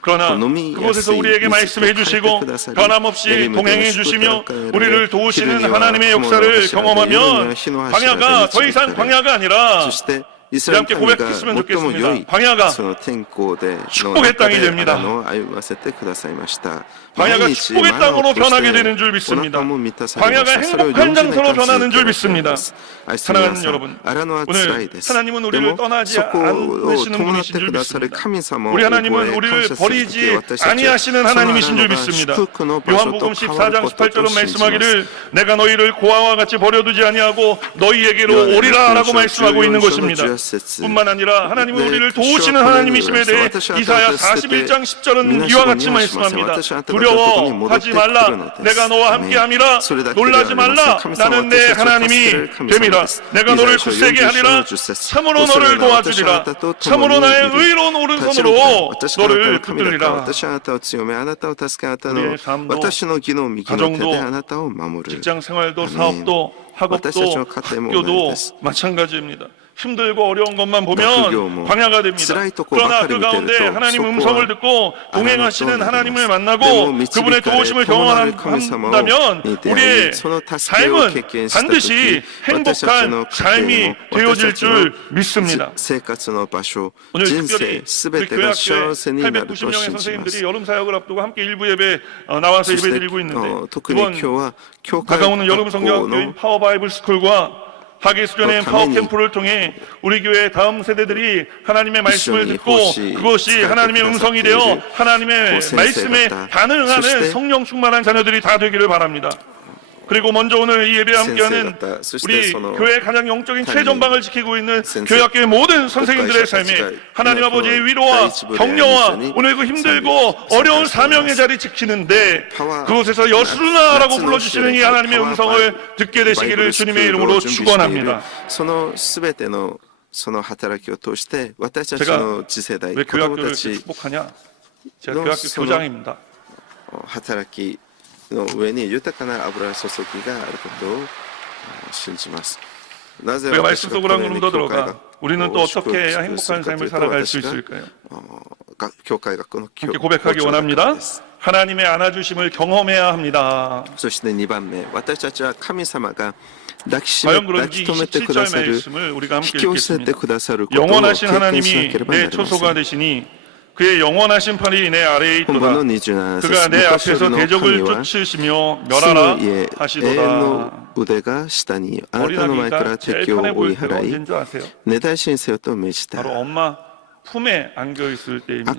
그러나 그곳에서 우리에게 말씀해 주시고 변함없이 동행해 주시며 우리를 도우시는 하나님의 역사를 경험하면 광야가 더 이상 광야가 아니라 우리 함께 고백했으면 좋겠습니다. 광야가 축복의 땅이 됩니다. 광야가 축복의 땅으로 변하게 되는 줄 믿습니다. 광야가 행복한 장소로 변하는 줄 믿습니다. 사랑하는 여러분, 오늘 하나님은 우리를 떠나지 않으시는 분이신 줄 믿습니다. 우리 하나님은 우리를 버리지 아니하시는 하나님이신 줄 믿습니다. 요한복음 14장 18절은 말씀하기를 내가 너희를 고아와 같이 버려두지 아니하고 너희에게로 오리라 라고 말씀하고 있는 것입니다. 뿐만 아니라 하나님은 우리를 도우시는 하나님이심에 대해 이사야 41장 10절은 이와 같이 말씀합니다. 두려워하지 말라. 내가 너와 함께함이라. 놀라지 말라. 나는 내 하나님이 됨이라. 내가 너를 굳세게 하리라. 참으로 너를 도와주리라. 참으로 나의 의로운 오른손으로 너를 붙들리라. 우리의 삶도 가정도 직장 생활도 사업도 학업도 학교도 마찬가지입니다. 힘들고 어려운 것만 보면 광야가 됩니다. 그러나 그 가운데 하나님 음성을 듣고 동행하시는 하나님을 만나고 그분의 도우심을 경험한다면 우리의 삶은 반드시 행복한 삶이 되어질 줄 믿습니다. 오늘 특별히 우리 교회학교에 890명의 선생님들이 여름 사역을 앞두고 함께 일부 예배 나와서 예배 드리고 있는데 이번 다가오는 여름 성경학교인 파워 바이블 스쿨과 하계수련회 파워 캠프를 통해 우리 교회 다음 세대들이 하나님의 말씀을 듣고 그것이 하나님의 음성이 되어 하나님의 말씀에 반응하는 성령 충만한 자녀들이 다 되기를 바랍니다. 그리고 먼저 오늘 이 예배에 함께하는 우리 교회의 가장 영적인 최전방을 지키고 있는 교회학교의 모든 선생님들의 삶에 하나님 아버지의 위로와 격려와 오늘 그 힘들고 어려운 사명의 자리 지키는데 그곳에서 여수르나라고 불러주시는 이 하나님의 음성을 듣게 되시기를 주님의 이름으로 축원합니다. 제가 왜 교회학교를 축복하냐? 제가 교회학교 교장입니다. の上に豊かな油注ぎがあることを信じます。なぜ 왜 말씀 속으로 한 걸음 더 들어가 우리는 또 어떻게 해야 행복한 삶을 살아갈 수 있을까요? 함께 고백하기 원합니다. 하나님의 안아주심을 경험해야 합니다. そして2番目、私たちは神様が 과연 그런지 27절 말씀을 우리가 함께 읽겠습니다. 영원하신 하나님이 내 초소가 되시니 그의 영원하신 팔이 내 아래에 있도다. 그가 내 앞에서 대적을 쫓으시며 멸하라 하시도다. 어린 아기가 제일 편해 보일 때가 언제인 줄 아세요? 바로 엄마 품에 안겨 있을 때입니다.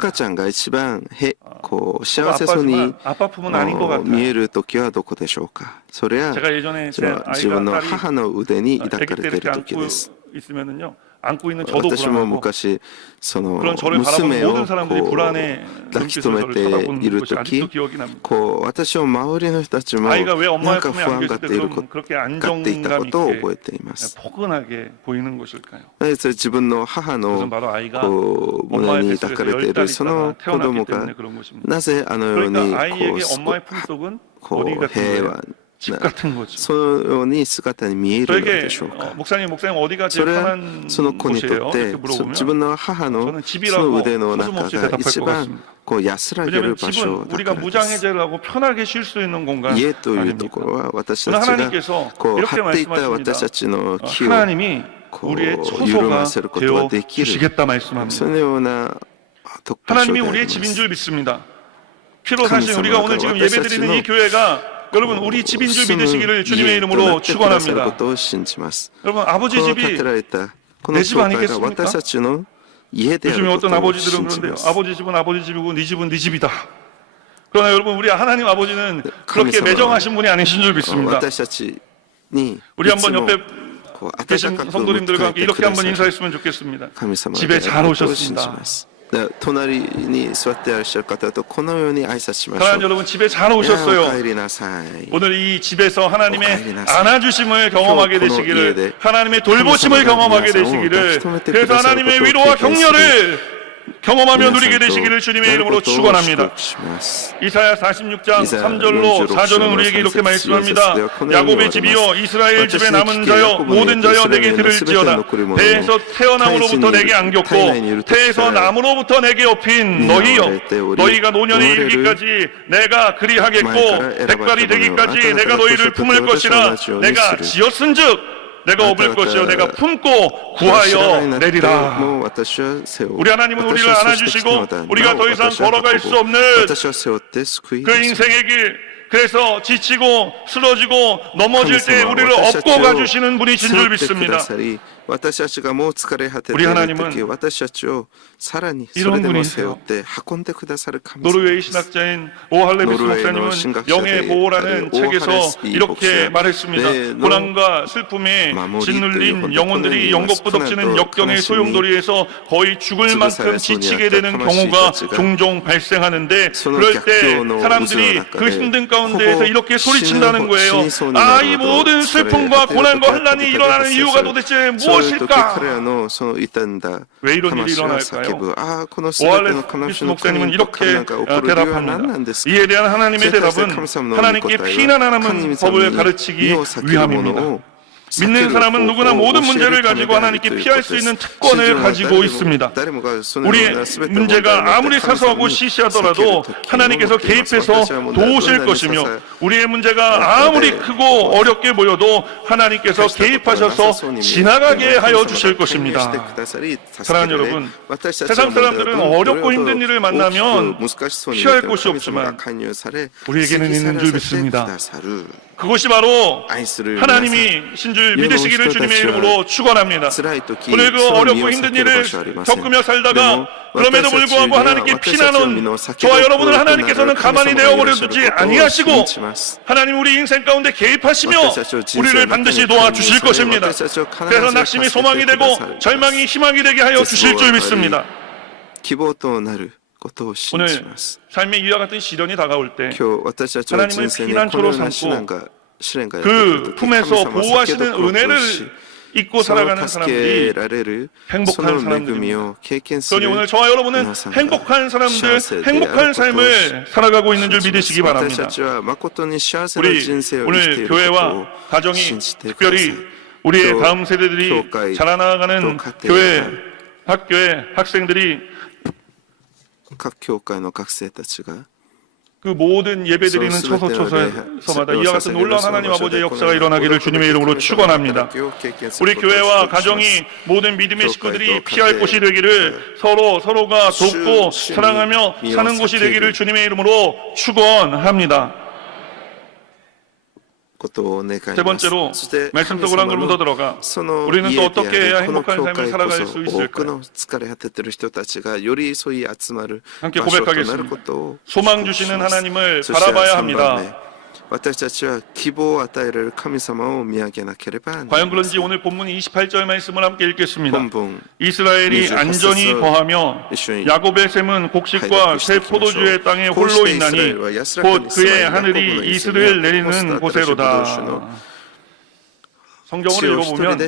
아빠 품은 아닌 것 같아요. 제가 예전에 제 아이가 딸이 아기 때 이렇게 안고 있으면은요 안고 있는 저도 私も 불안하고 昔その 그런 저를 바라보는 娘を 모든 사람들이 こう 불안해 抱き留 눈빛으로 め 저를 て 쳐다보는 いる 것이 時 아직도 기억이 납니다. こう私を周りの人たちも 아이가 왜 な 엄마의 んか 품에 不安 안겨 が 있을 って 때 いる 그럼 그렇게 がっていた 안정감 ことを 있게 覚えています 포근하게 보이는 것일까요? それ自分の母 그것은 の 바로 아이가 こう胸 엄마의 に抱か 뱃속에서 れているそ 10달이 の 있다가 子供 태어났기 が 때문에 그런 것입니다. なぜあのように 그러니까 こ 아이에게 う 엄마의 품속은 こ 어디 う 같은 平 거예요? 和 집 같은 거죠. そのように姿に見えるの 저에게 でしょうか 목사님 어디가 そ 제일 れは 편한 その子にと 곳이에요? って 이렇게 自 물어보면 分の母の 저는 その 집이라고 腕の 서슴없이 中が 대답할 一 것 番 같습니다. こう安らげる 왜냐하면 場所 집은 だ 우리가 からです 무장해제를 하고 편하게 쉴 수 있는 공간 家というところ 아닙니까? は私 오늘 たちが 하나님께서 こう 이렇게 張っていた 말씀하십니다. 私たちの木を 하나님이 こ 우리의 う緩 처소가 ませることが 되어 できる 주시겠다 そ 말씀합니다. のような特化所 하나님이 であり 우리의 ま 집인 す 줄 믿습니다. 피로 사실 하나님 우리가 오늘 지금 사랑하고 예배드리는 이 교회가 여러분 우리 집인 줄 住む 믿으시기를 家 주님의 と 이름으로 なってくださるこ 축원합니다. とを信じます 여러분 こ 아버지 の建 집이 てられたこ 내 の 집 教会が 아니겠습니까? 私たちの家であ 요즘에 ること 어떤 を 아버지들은 信じ 그런데요. ます 아버지 집은 아버지 집이고 네 집은 네 집이다. 그러나 여러분 우리 하나님 아버지는 그렇게 감사합니다. 매정하신 분이 아니신 줄 믿습니다. 私たちにい 우리 つ 한번 も 옆에 こう温 계신 かく迎 성도님들과 え 함께 てく 이렇게 だ 한번 さる 인사했으면 좋겠습니다. 神様で 집에 あ 잘 ることを信じ 오셨습니다. ますだから隣に座っていらっしゃる方とこのように挨拶しましょ 사랑하는 う 여러분 집에 잘 いやお 오셨어요. 帰りなさい 오늘 이 집에서 하나님의 오카이리나사. 안아주심을 경험하게 코노 되시기를 이에데 하나님의 돌보심을 감사합니다. 경험하게 미안해서 되시기를 덕분에 그래서 그다사를 하나님의 것도 위로와経験 격려를 경험하며 누리게 皆さんと 되시기를 주님의 なる 이름으로 ことを 축원합니다. 祝福します 이사야 46장 이사야 3절로 46 4절은 우리에게 이렇게 말씀합니다. 야곱의 집이여 이스라엘 집에 남은 자여 모든 자여 내게 들을지어다. 배에서 태어남으로부터 내게 안겼고 태에서 남으로부터 내게 업힌 너희여 너희가 노년에 이르기까지 내가 그리하겠고 백발이 되기까지 내가 너희를 품을 것이라 내가 지었은즉 내가 업을 것이요 내가 품고 구하여 내리라. 우리 하나님은 우리를 안아주시고 우리가 더 이상 걸어갈 수 없는 그 인생의 길 그래서 지치고 쓰러지고 넘어질 때 우리를 업고 가주시는 분이신 줄 믿습니다. 우리 하나님은 이런 분이세요. 노르웨이 신학자인 오할레비스 목사님은 영의 보호라는 책에서 이렇게 말했습니다. 고난과 슬픔에 짓눌린 영혼들이 연곡부덕지는 역경의 소용돌이에서 거의 죽을 만큼 지치게 되는 경우가 종종 발생하는데 그럴 때 사람들이 그 힘든 가운데에서 이렇게 소리친다는 거예요. 아, 이 모든 슬픔과 고난과 환난이 일어나는 이유가 도대체 무엇일까? 왜 이런 일이 일어날까요? 오할레비스 목사님은 이렇게 대답합니다. 이에 대한 하나님의 대답은 하나님께 피난하는 법을 가르치기 위함입니다. 믿는 사람은 누구나 모든 문제를 가지고 하나님께 피할 수 있는 특권을 가지고 있습니다. 우리의 문제가 아무리 사소하고 시시하더라도 하나님께서 개입해서 도우실 것이며 우리의 문제가 아무리 크고 어렵게 보여도 하나님께서 개입하셔서 지나가게 하여 주실 것입니다. 사랑하는 여러분, 세상 사람들은 어렵고 힘든 일을 만나면 피할 곳이 없지만 우리에게는 있는 줄 믿습니다. 그것이 바로 하나님이 신줄 믿으시기를 주님의 이름으로 축원합니다. 오늘 그 어렵고 힘든 일을 겪으며 살다가 그럼에도 불구하고 하나님께 피나는 저와 여러분을 하나님께서는 가만히 내어버려 두지 아니하시고 하나님 우리 인생 가운데 개입하시며 우리를 반드시 도와주실 것입니다. 그래서 낙심이 소망이 되고 절망이 희망이 되게 하여 주실 줄 믿습니다. 오늘 삶의 이와 같은 시련이 다가올 때 하나님을 피난처로 삼고 그 품에서 보호하시는 은혜를 잊고 살아가는 사람들이 행복한 사람들입니다. 그러니 오늘 저와 여러분은 행복한 사람들, 행복한 삶을 살아가고 있는 줄 믿으시기 바랍니다. 우리 오늘 교회와 가정이 특별히 우리의 다음 세대들이 자라나가는 교회, 학교의 학생들이 그 모든 예배드리는 처소처소마다 이와 같은 놀라운 하나님 아버지의 역사가 일어나기를 주님의 이름으로 축원합니다. 우리 교회와 가정이 모든 믿음의 식구들이 피할 곳이 되기를 서로가 돕고 사랑하며 사는 곳이 되기를 주님의 이름으로 축원합니다. 세 번째로 말씀 속으로 한 걸음 더 들어가 우리는 또 어떻게 해야 행복한 삶을 살아갈 수 있을까요? 함께 고백하겠습니다. 소망 주시는 하나님을 바라봐야 합니다. 私たちは希望を与える神様を見上げなければなりません。 과연 그런지 오늘 본문 28절 말씀을 함께 읽겠습니다. 본문 이스라엘이 안전히 거하며 야곱의 샘은 곡식과 새 포도주의 땅에 홀로 있나니 곧 그의 하늘이 이슬을 내리는 곳에로다. 성경을 읽어보면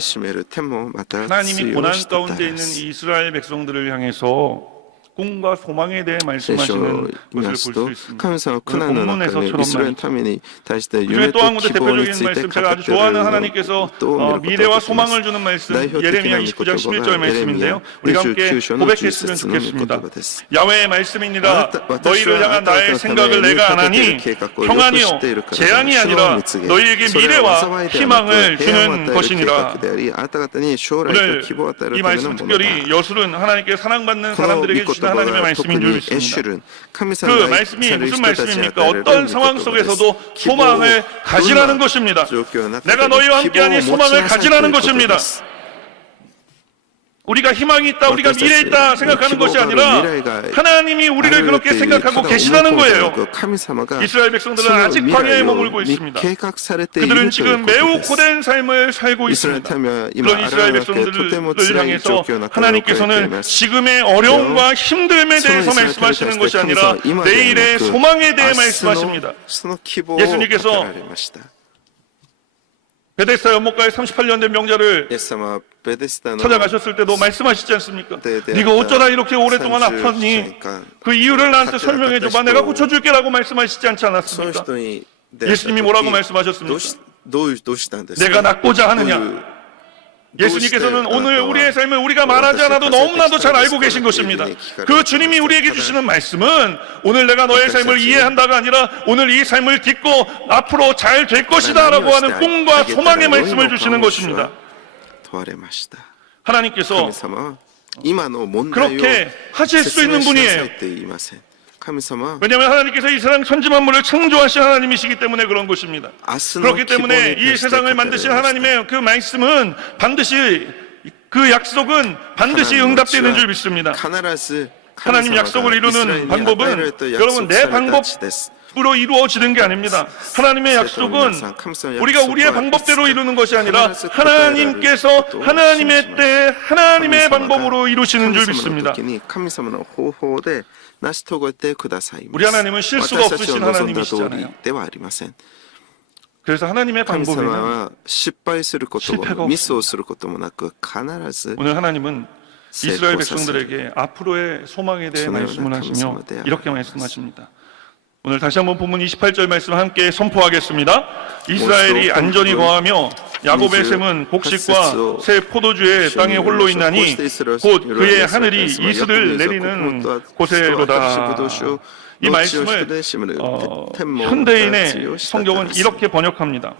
하나님이 고난 가운데 있는 이 이스라엘 백성들을 향해서 꿈과 소망에 대해 말씀하시는 것을 볼 수 있습니다. 본문에서처럼만 그중에 또 한 군데 대표적인 말씀, 제가 아주 좋아하는 하나님께서 미래와 소망을 주는 말씀, 예레미야 29장 11절 말씀인데요. 우리가 함께 고백했으면 좋겠습니다. 야훼의 말씀이니라. 너희를 향한 나의 생각을 내가 아나니 평안이요 재앙이 아니라 너희에게 미래와 희망을 주는 것이니라. 오늘 이 말씀 특별히 여술은 하나님께 사랑받는 사람들에게 주시는 하나님의 말씀인 줄 믿습니다. 그 말씀이 무슨 말씀입니까? 어떤 상황 속에서도 소망을 가지라는 것입니다. 내가 너희와 함께하니 소망을 가지라는 것입니다. 우리가 희망이 있다, 우리가 미래 있다 생각하는 것이 아니라 하나님이 우리를 그렇게 생각하고 계시다는 거예요. 이스라엘 백성들은 아직 광야에 머물고 있습니다. 그들은 지금 매우 고된 삶을 살고 있습니다. 그런 이스라엘 백성들을 향해서 하나님께서는 지금의 어려움과 힘듦에 대해서 말씀하시는 것이 아니라 내일의 소망에 대해 말씀하십니다. 예수님께서 베데스다 연못가에 38년 된 명자를 찾아가셨을 때도 말씀하시지 않습니까? 네가 어쩌다 이렇게 오랫동안 아팠니? 그 이유를 나한테 설명해 줘봐. 내가 고쳐줄게 라고 말씀하시지 않지 않았습니까? 예수님이 뭐라고 말씀하셨습니까? 내가 낫고자 하느냐? 예수님께서는 오늘 우리의 삶을 우리가 말하지 않아도 너무나도 잘 알고 계신 것입니다. 그 주님이 우리에게 주시는 말씀은 오늘 내가 너의 삶을 이해한다가 아니라 오늘 이 삶을 딛고 앞으로 잘 될 것이다 라고 하는 꿈과 소망의 말씀을 주시는 것입니다. 하나님께서 그렇게 하실 수 있는 분이에요. 왜냐하면 하나님께서 이 세상 천지만물을 창조하신 하나님이시기 때문에 그런 것입니다. 그렇기 때문에 이 세상을 만드신 하나님의 그 말씀은 반드시, 그 약속은 반드시 응답되는 줄 믿습니다. 하나님 약속을 이루는 방법은 여러분 내 방법으로 이루어지는 게 아닙니다. 하나님의 약속은 우리가 우리의 방법대로 이루는 것이 아니라 하나님께서 하나님의 때에 하나님의 방법으로 이루시는 줄 믿습니다. 우리 하나님은 실수가 없으신 하나님이시잖아요. 그래서 하나님의 방법에는 실패가 없습니다. 오늘 하나님은 이스라엘 백성들에게 앞으로의 소망에 대해 말씀을 하시며 이렇게 말씀하십니다. 오늘 다시 한번 본문 28절 말씀 함께 선포하겠습니다. 이스라엘이 안전히 거하며 야곱의 샘은 곡식과 새 포도주의 땅에 홀로 있나니 곧 그의 하늘이 이슬을 내리는 곳에로다. 이 말씀을 현대인의 성경은 이렇게 번역합니다.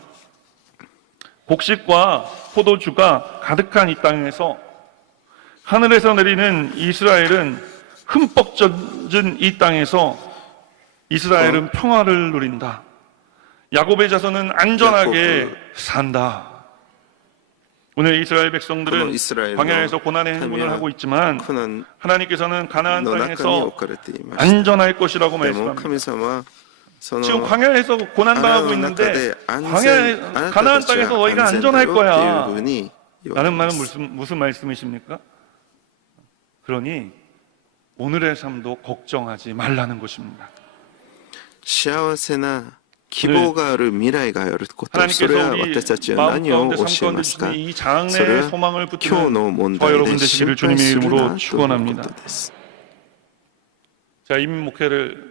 곡식과 포도주가 가득한 이 땅에서 하늘에서 내리는 이스라엘은 흠뻑 젖은 이 땅에서 이스라엘은 평화를 누린다. 야곱의 자손은 안전하게 산다. 오늘 이스라엘 백성들은 광야에서 고난의 행군을 하고 있지만 하나님께서는 가나안 땅에서 안전할 것이라고 말씀합니다. 지금 광야에서 고난당하고 있는데 가나안 땅에서 너희가 안전할 거야 라는 말은 무슨 말씀이십니까? 그러니 오늘의 삶도 걱정하지 말라는 것입니다. 幸せな希望がある未来があること、それは私たちは何を教えますか？それは今日の問題で心配するなということです。 제가 이민 목회를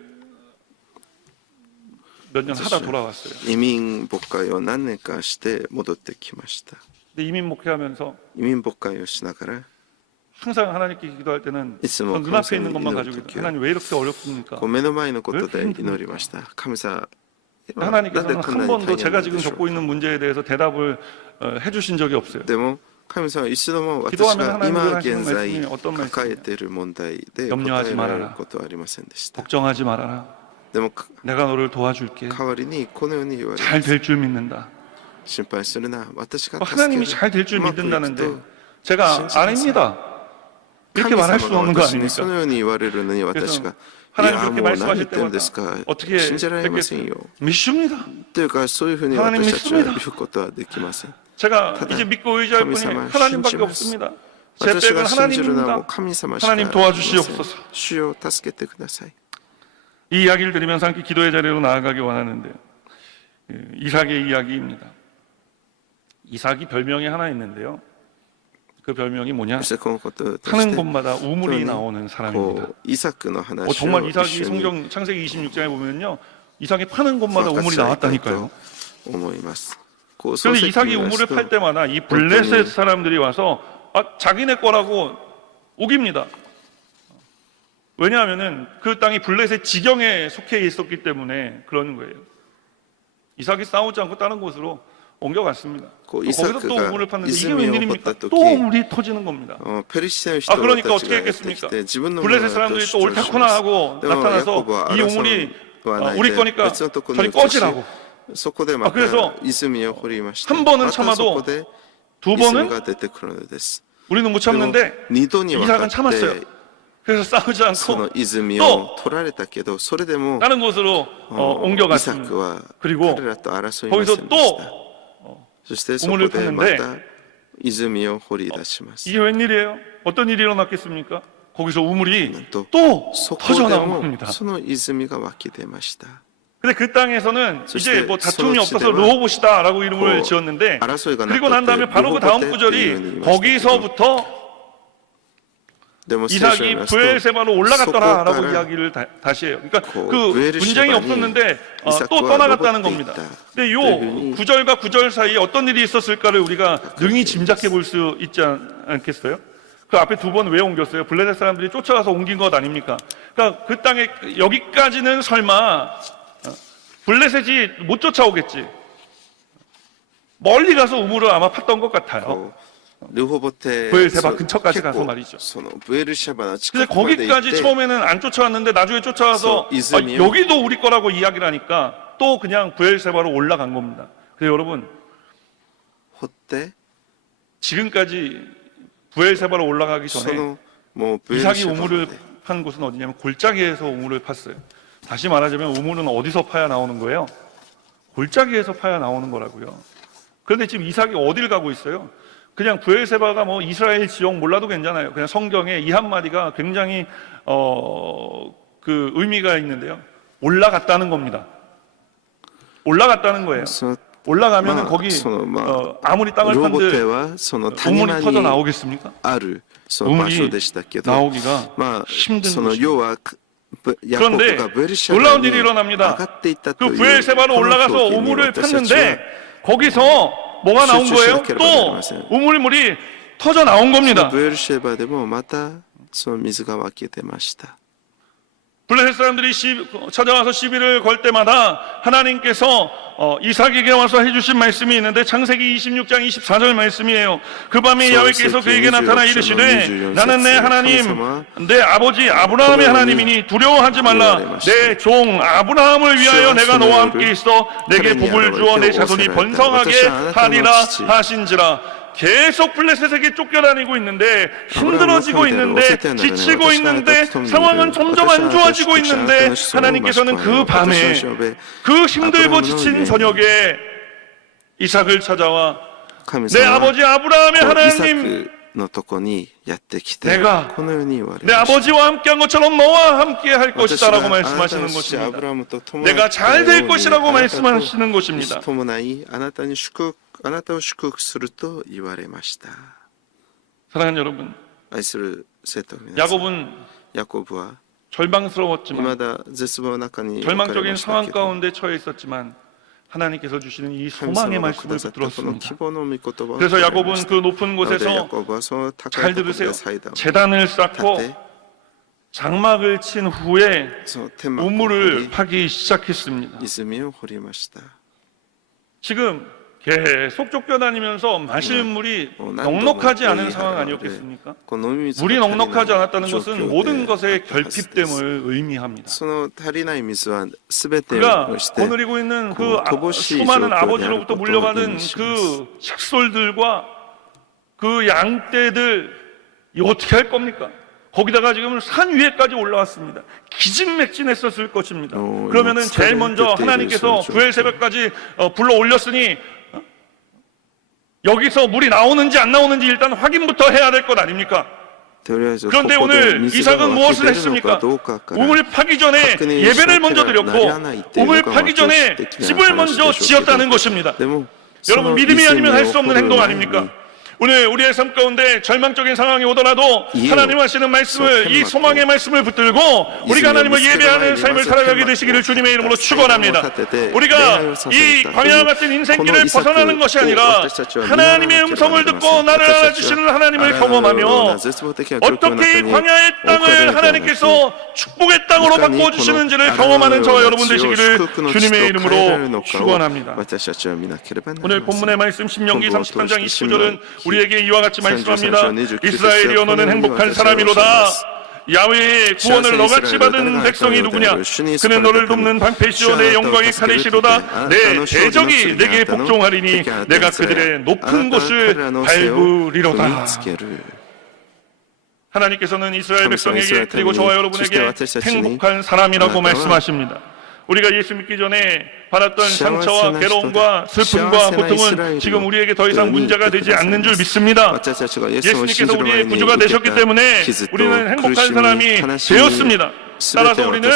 몇 년 하다 돌아왔어요. 移民牧会を何年かして戻ってきました。 근데 이민 목회하면서 移民牧会をしながら 항상 하나님께 기도할 때는 눈앞에 있는 것만 가지고 하나님 왜 이렇게 어렵습니까? 目の前のことで祈りました。神様 하나님께서는 한 번도 제가 지금 겪고 있는 문제에 대해서 대답을 해주신 적이 없어요. でも神様一度も私が今現在抱えている問題で答えられることはありませんでした。 걱정하지 말아라. でも 내가 너를 도와줄게. 代わりにこのように言われ 잘 될 줄 믿는다. 心配するな。私が助ける。 하나님이 잘 될 줄 믿는다는데 제가 아닙니다. 이렇게 말할 수 없는 거 아닙니까? そのように言われるのに私が 하나님 いや 그렇게 もう何言 말씀하실 ってるん 때마다 ですか 어떻게 信じられません 뵙겠어요? よ 믿습니다. というかそういうふうに 하나님 私たちは 믿습니다. 言うことはできません 제가 하나, 이제 믿고 의지할 분이 감사만 하나님밖에 신지마스. 없습니다. 제 私 백은 が信じるのはもう 하나님입니다. 神様しかあり 하나님 ま 도와주시옵소서. せん主よ助けてください 이 이야기를 들으면서 함께 기도의 자리로 나아가기 원하는데 이삭의 이야기입니다. 이삭이 별명이 하나 있는데요. 그 별명이 뭐냐? そしてこのこととし 하는 て 곳마다 우물이 そうね 나오는 사람입니다. こうイサクの話 정말 を一 이삭이 緒に 성경 창세기 26장에 보면요. 이삭이 파는 곳마다 分か 우물이 ち合いたい 나왔다니까요. と思いますこう 그런데 漱石 이삭이 を見ます 우물을 と 팔 때마다 이 블레셋 사람들이 와서 자기네 거라고 우깁니다. 왜냐하면은 그 땅이 블레셋 지경에 속해 있었기 때문에 그러는 거예요. 이삭이 싸우지 않고 다른 곳으로 옮겨갔습니다. 그 거기서 또 이삭가 우물을 팠는데 이게 이스미에 웬일입니까? 오갔다 또 또기 우물이 터지는 겁니다. ペリシテの人 그러니까 たち 어떻게 がやってき 했겠습니까? て自分のものだ 블레셋 と 사람들이 主 또 張し 옳다구나 ます 하고 でもヤ 나타나서 コブは 이 争 우물이 うはない 우리 で 거니까 別のところ 저리 に移し 꺼지라고 そこでま 그래서 た泉を掘りました 한 번은 またそ 참아도 こで 두 泉 번은 が出てくるのです 우리는 못 でも 참는데 二度にわか 이삭은 っ 참았어요. て 그래서 싸우지 その 않고 泉を取られたけどそれでも 다른 곳으로 イサ 옮겨갔습니다. クは 그리고 彼らと争いませ 거기서 んでし 또 たそしてそこ 우물을 でま 팠는데 た泉を掘り出します 이게 웬일이에요? 어떤 일이 일어났겠습니까? 거기서 우물이 なんと 또 そこ 터져 で 나온 も 겁니다. その泉が湧き出ました 근데 그 땅에서는 이제 그때 뭐 다툼이 서로 없어서 시대와 르호봇이다라고 이름을 그 지었는데 알아서이가 그리고 난 다음에 나빴대. 바로 그 다음 르호봇 때 구절이 이름이 거기서부터 でも聖書を見 이삭이 ますと 부엘세바로 올라갔더라라고 そこから 이야기를 다시 해요. 그러니까 그 그 분쟁이 부엘세바니 없었는데 또 이삭과 떠나갔다는 로봇에 겁니다. 있다. 근데 요 그러니 9절과 9절 사이에 어떤 일이 있었을까를 우리가 능히 짐작해 볼 수 있지 않겠어요? 그 앞에 두 번 왜 옮겼어요? 블레셋 사람들이 쫓아가서 옮긴 것 아닙니까? 그러니까 그 땅에 여기까지는 설마 블레셋이 못 쫓아오겠지. 멀리 가서 우물을 아마 팠던 것 같아요. ルホボテ 부엘세바 근처까지 가서 말이죠. そのブエルシャバの 근데 近くまで行っ 거기까지 て 처음에는 안 쫓아왔는데 나중에 쫓아와서 그래서 이스미요? 여기도 우리 거라고 이야기를 하니까 또 그냥 부엘세바로 올라간 겁니다. 그래서 여러분 掘って 지금까지 부엘세바로 올라가기 そ 전에 のもうブエル 이삭이 シャバま 우물을 で 판 곳은 어디냐면 골짜기에서 우물을 팠어요. 다시 말하자면 우물은 어디서 파야 나오는 거예요? 골짜기에서 파야 나오는 거라고요. 그런데 지금 이삭이 어딜 가고 있어요? 그냥 부엘세바가 뭐 이스라엘 지역 몰라도 괜찮아요. 그냥 성경에 이 한마디가 굉장히 그 의미가 있는데요. 올라갔다는 겁니다. 올라갔다는 거예요. その 올라가면은 まあ 거기 そのまあ 아무리 땅을 ルホボテ 판들 はその谷間 우물이 터져 に 나오겠습니까? あるその場所 우물이 でしたけど 나오기가 まあ 힘든 その 것입니다. 要はヤコブ 그런데 がブエルシャバ 놀라운 に 일이 上 일어납니다. がっていったと 그 いう 부엘세바로 この 올라가서 表現に 우물을 私たちは 팠는데 거기서 뭐가 나온 거예요? 또 우물물이 터져 나온 겁니다. ブエルシェバでもまたその水が湧き出ました 블레셋 사람들이 찾아와서 시비를 걸 때마다 하나님께서 이삭에게 와서 해주신 말씀이 있는데 창세기 26장 24절 말씀이에요. 그 밤에 야훼께서 그에게 나타나 이르시되 나는 내 하나님 내 아버지 아브라함의 하나님이니 두려워하지 말라. 내 종 아브라함을 위하여 내가 너와 함께 있어 내게 복을 주어 내 자손이 번성하게 하리라 하신지라. 계속 블레셋에게 쫓겨다니고 있는데 힘들어지고 있는데 지치고 있는데 상황은 점점 안 좋아지고 있는데 하나님께서는 그 밤에 그 힘들고 지친 저녁에 이삭을 찾아와 내 아버지 아브라함의 하나님 のとこにやってきて 내가 このように言われ 내 ました 아버지와 함께한 것처럼 너와 함께 할 私 것이다 が 라고 あなた 말씀하시는 の父 것입니다. アブラムと共に 내가 잘 될 것이라고 あなたと 말씀하시는 것입니다. 伴いあなたを祝福すると言われました 사랑하는 여러분, 愛する生徒の皆さん 야곱은 ヤコブは 절망스러웠지만 未だ絶望の中に置かれ 절망적인 ました 상황 けど 가운데 처해 있었지만 하나님께서 주시는 이 神 소망의 様がく 말씀을 ださったこの 붙들었습니다. 希望の御言葉を 그래서 受けられま 야곱은 した 그 높은 なのでヤ 곳에서 コブはその高 잘 いところ 들으세요. で祭壇を 재단을 立 쌓고 て 장막을 친 후에 その天幕を掘 우물을 り 파기 시작했습니다. 泉を掘りました 지금 계속 쫓겨다니면서 마실 물이 난도 넉넉하지 뭐 않은 거의 상황 하나가 아니었겠습니까? この飲み水が 물이 足りない 넉넉하지 않았다는 状況 것은 で 모든 あ 것의 ったはずです 결핍됨을 의미합니다. その足りない水は全て 그가 をして 거느리고 있는 그 도보시 수많은状況である 아버지로부터 ことを 물려받은 意味します 그 식솔들과 그 양떼들 이 어떻게 할 겁니까? 거기다가 지금 산 위에까지 올라왔습니다. 기진맥진했었을 것입니다. 그러면은 제일 먼저 하나님께서 구엘 새벽까지 불러 올렸으니 여기서 물이 나오는지 안 나오는지 일단 확인부터 해야 될 것 아닙니까? 그런데 오늘 이삭은 무엇을 했습니까? 우물 파기 전에 예배를 먼저 드렸고 우물 파기 전에 집을 먼저 지었다는 것입니다. 여러분, 믿음이 아니면 할 수 없는 행동 아닙니까? 오늘 우리의 삶 가운데 절망적인 상황이 오더라도 하나님 하시는 말씀을, 이 소망의 말씀을 붙들고 우리가 하나님을 예배하는 삶을 살아가게 되시기를 주님의 이름으로 축원합니다. 우리가 이 광야 같은 인생길을 벗어나는 것이 아니라 하나님의 음성을 듣고 나를 알아주시는 하나님을 경험하며 어떻게 이 광야의 땅을 하나님께서 축복의 땅으로 바꿔주시는지를 경험하는 저와 여러분 되시기를 주님의 이름으로 축원합니다. 오늘 본문의 말씀 신명기 33장 29절은 우리에게 이와 같이 말씀합니다. 이스라엘이여, 너는 행복한 사람이로다. 야훼의 구원을 너같이 받은 백성이 누구냐? 그는 너를 돕는 방패시오 내 영광의 카데시로다. 내 대적이 내게 복종하리니 내가 그들의 높은 곳을 밟으리로다. 하나님께서는 이스라엘 백성에게 그리고 저와 여러분에게 행복한 사람이라고 말씀하십니다. 우리가 예수 믿기 전에 받았던 상처와 괴로움과 슬픔과 고통은 지금 우리에게 더 이상 문제가 되지 않는 줄 믿습니다. 예수님께서 우리의 구주가 되셨기 때문에 우리는 행복한 사람이 되었습니다. 따라서 우리는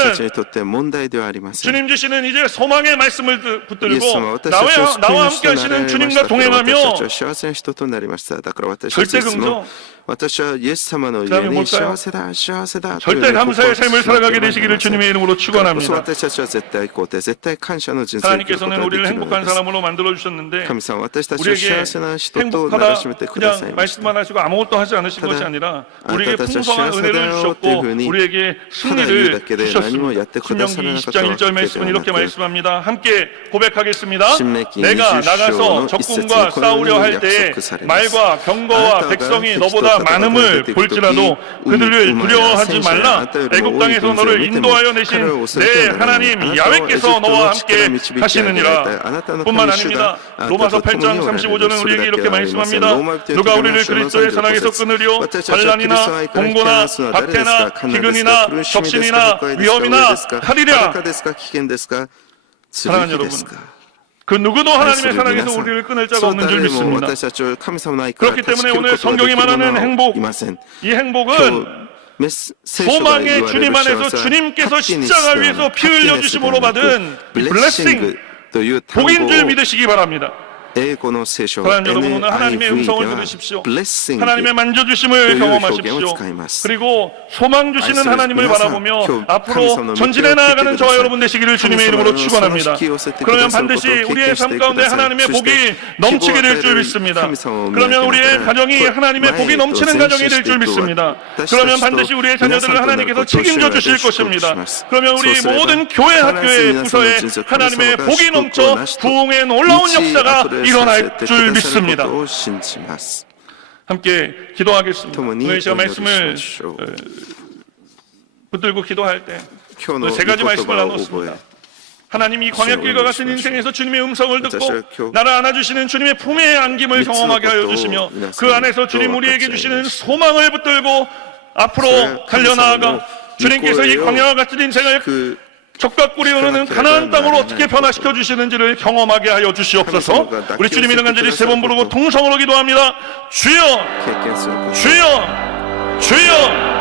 주님 주시는 이제 소망의 말씀을 붙들고 나와 함께 하시는 주님과 동행하며 절대 긍정, 그다음에 뭘까요? 절대 감사의 삶을 살아가게 되시기를 주님의 이름으로 축원합니다. 하나님께서는 우리를 행복한 사람으로 만들어 주셨는데 우리에게 행복하다 그냥 말씀만 하시고 아무것도 하지 않으신 것이 아니라 우리에게 풍성한 은혜를 주셨고 우리에게 승리를 주셨습니다. 신명기 20장 1절 말씀은 이렇게 말씀합니다. 함께 고백하겠습니다. 내가 나가서 적군과 싸우려 할 때에 말과 병거와 백성이 너보다 많음을 볼지라도 그들을 두려워하지 말라. 애국 땅에서 너를 인도하여 내신 내 하나님 야훼께서 너와 함께 하시느니라. 뿐만 아닙니다. 로마서 8장 35절은 우리에게 이렇게 말씀합니다. 누가 우리를 그리스도의 사랑에서 끊으려 환난이나 공고나 박해나 기근이나 적신이나 위험이나 하리랴. 사랑하는 여러분, 그 누구도 하나님의 사랑에서 우리를 끊을 자가 없는 줄 믿습니다. 그렇기 때문에 오늘 성경이 말하는 행복, 이 행복은 소망의 주님 안에서 주님께서 십자가 위에서 피 흘려주심으로 받은 블레싱, 복인 줄 믿으시기 바랍니다. 사랑하는 여러분, 오늘 하나님의 음성을 들으십시오. 하나님의 만져주심을 경험하십시오. 그리고 소망 주시는 하나님을 바라보며 앞으로 전진해 나아가는 저와 여러분 되시기를 주님의 이름으로 축원합니다. 그러면 반드시 우리의 삶 가운데 하나님의 복이 넘치게 될 줄 믿습니다. 그러면 우리의 가정이 하나님의 복이 넘치는 가정이 될 줄 믿습니다. 그러면 반드시 우리의 자녀들을 하나님께서 책임져 주실 것입니다. 그러면 우리 모든 교회 학교의 부서에 하나님의 복이 넘쳐 부흥의 놀라운 역사가 일어날 줄 믿습니다. 함께 기도하겠습니다. 오늘 제가 말씀을 붙들고 기도할 때 세 가지 말씀을 나눴습니다. 하나님, 이 광야길과 같은 인생에서 주님의 음성을 듣고 나를 안아주시는 주님의 품에 안김을 경험하게 하여 주시며 그 안에서 주님 우리에게 주시는 소망을 붙들고 앞으로 달려나아가 주님께서 이 광야와 같은 인생을 적과 꿀이 흐르는 가나안 땅으로 어떻게 변화시켜 주시는지를 경험하게 하여 주시옵소서. 우리 주님 이름 간절히 세 번 부르고 통성으로 기도합니다. 주여, 주여, 주여.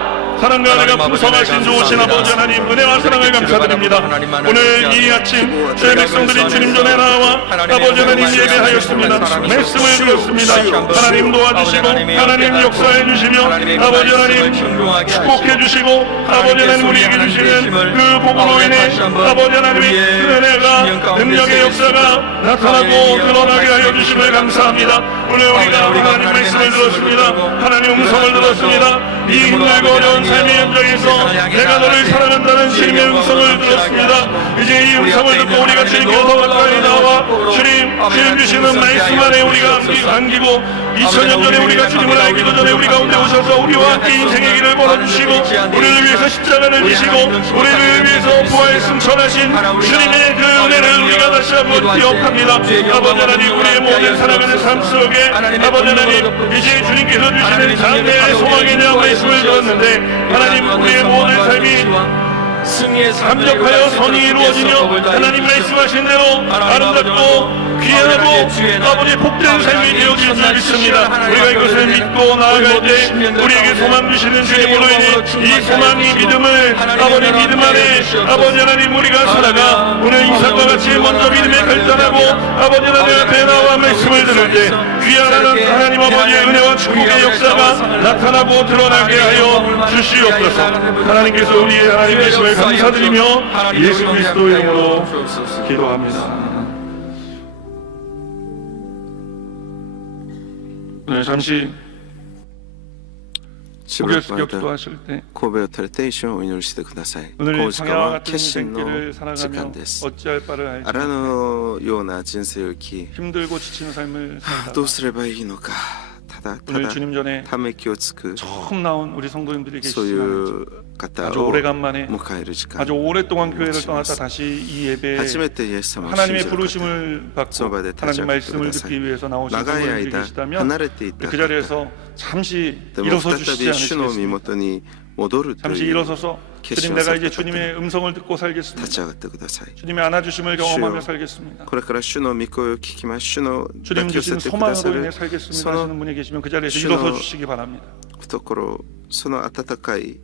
사랑과 은혜가 풍성하신 좋으신 아버지 하나님, 은혜와 사랑을 감사드립니다. 오늘 이 아침 주의 백성들이 주님 전에 나와 아버지 하나님 예배하였습니다. 말씀을 들었습니다. 하나님 도와주시고 하나님 역사해 주시며 아버지 하나님 축복해 주시고 아버지 하나님 우리에게 주시는 그 복으로 인해 아버지 하나님의 그 은혜가 능력의 역사가 나타나고 드러나게 하여 주심을 감사합니다. 오늘 우리가 하나님 말씀을 들었습니다. 하나님 음성을 들었습니다. 이 힘들고 어려운 삶의 현장에서 내가 너를 사랑한다는 주님의 음성을 들었습니다. 이제 이 음성을 듣고 우리가 주님께서 가까이 나와 주님 주님 주시는 말씀 안에 우리가 안기고 2000년 전에 우리가 주님을 알기도 전에 우리 가운데 오셔서 우리와 함께 인생의 길을 걸어주시고 우리를 위해서 십자가를 지시고 우리를 위해서 부활 승천하신 주님의 그 은혜를 우리가 다시 한번 기억합니다. 아버지 하나님, 우리의 모든 살아가는 삶 속에 아버지 하나님, 이제 주님께서 주시는 장래의 소망에 대한 말씀을 들었는데 하나님, 우리의 모든 삶이 감격하여 선이 이루어지며 하나님 말씀하신 대로 아름답고 귀하고 아버지 복된 삶이 되어질 줄 믿습니다. 우리가 이것을 믿고 나아갈 때 우리에게 소망 주시는 주님으로 인해 이 소망이 믿음을 아버지 믿음 안에 아버지 하나님 우리가 살아가 오늘 이삭과 같이 먼저 믿음에 결단하고 아버지 하나님 앞에 나와 말씀을 들을 때 귀한 하나님 아버지의 은혜와 축복의 역사가 나타나고 드러나게 하여 주시옵소서. 하나님께서 우리의 하나님 되심을 감사드리며 예수 그리스도 이름으로 기도합니다. 네, 잠시 고개 숙여 기도하실 때 神戸を垂れて一緒にお祈りしてください。こ 오늘 の時間 방향과 は 같은 決心の 인생길을 時 살아가며 間です。 어찌할 바를 알지 荒野のような人生を生き、 힘들고 지치는 삶을 ど 살다가 うすればいいのか、ただた 오늘 だ 주님 전에 ため息をつく 처음 나온 우리 성도님들이 そうい 계시지만 う方 아주 を 오래간만에 迎える時間 아주 오랫동안 교회를 떠났다 다시 이 예배에 初めてイエス様を信 하나님의 じる方 부르심을 받고 その場で立ち 하나님 上がってく 말씀을 ださい 듣기 위해서 나오신 長い 성도님들이 間 계시다면 離れていた 그 方 자리에서 잠시 でも 일어서 再 주시지 び主の身 않으시겠습니까? 元に戻ると 잠시 いう 일어서서 決 주님 心をさ 내가 れ 이제 た方 주님의 음성을 듣고 立ち 살겠습니다. 上がってください。 주님의 안아주심을 경험하며 주여, 살겠습니다. これから主の御声を聞きます。主の 주님 抱き寄 주신 せてくださ 소망으로 인해 る 살겠습니다 その 하시는 분이 계시면 그 자리에서 주로 일어서 주시기 바랍니다. 懐、その温かい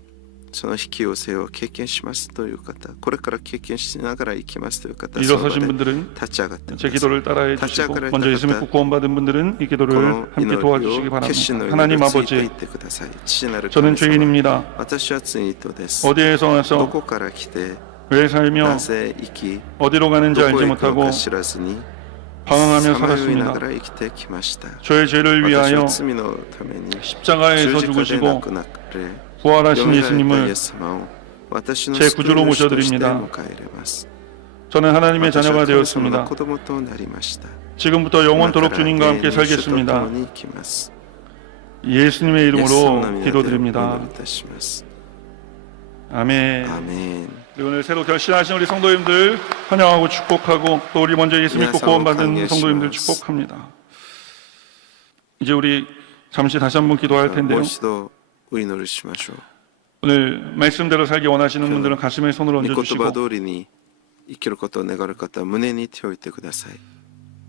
その引き寄せを経験しますという方、これから経験しながら生きますという方、その場 일어서신 で 분들은 立ち上がってく 제 ださい。 기도를 따라해 주시고 먼저 예수 믿고 구원받은 분들은 이 기도를 この 함께 祈りを 도와주시기 決心 바랍니다. の祈り 하나님 をついてい 아버지, ってください。父なる 저는 神様、 죄인입니다. 私は罪人です。 어디에서 ど 와서 こから来て、 왜 살며 なぜ生き、 어디로 가는지 どこ 알지 へ行くの 못하고 か知らずに、 방황하며 さまよいな 살았습니다. がら生きてきました。 저의 죄를 私 위하여 は罪のために 십자가에서 十字架で亡 죽으시고 くなれ、 부활하신 よみがえったイ 예수님을 エス様を私の 제 救い 구주로 主として 모셔드립니다. 迎え入れます。 저는 하나님의 私は 자녀가 神様の 되었습니다. 子供となりました。 지금부터 영원토록 今から 주님과 함께 永遠に主と 살겠습니다. 共に生きます。 예수님의 イエス様の 이름으로 皆でお 기도드립니다. 祈りいたします。 아멘. アーメン。 그리고 오늘 새로 결신하신 우리 성도님들 환영하고 축복하고 또 우리 먼저 예수 믿고 구원받은 성도님들 축복합니다. 이제 우리 잠시 다시 한번 기도할 も 텐데요. う一度お祈りしましょう。 오늘 말씀대로 살기 원하시는 분들은 가슴에 손을 御言葉 얹어주시고 通りに生きることを願う方は胸に手を置いてください。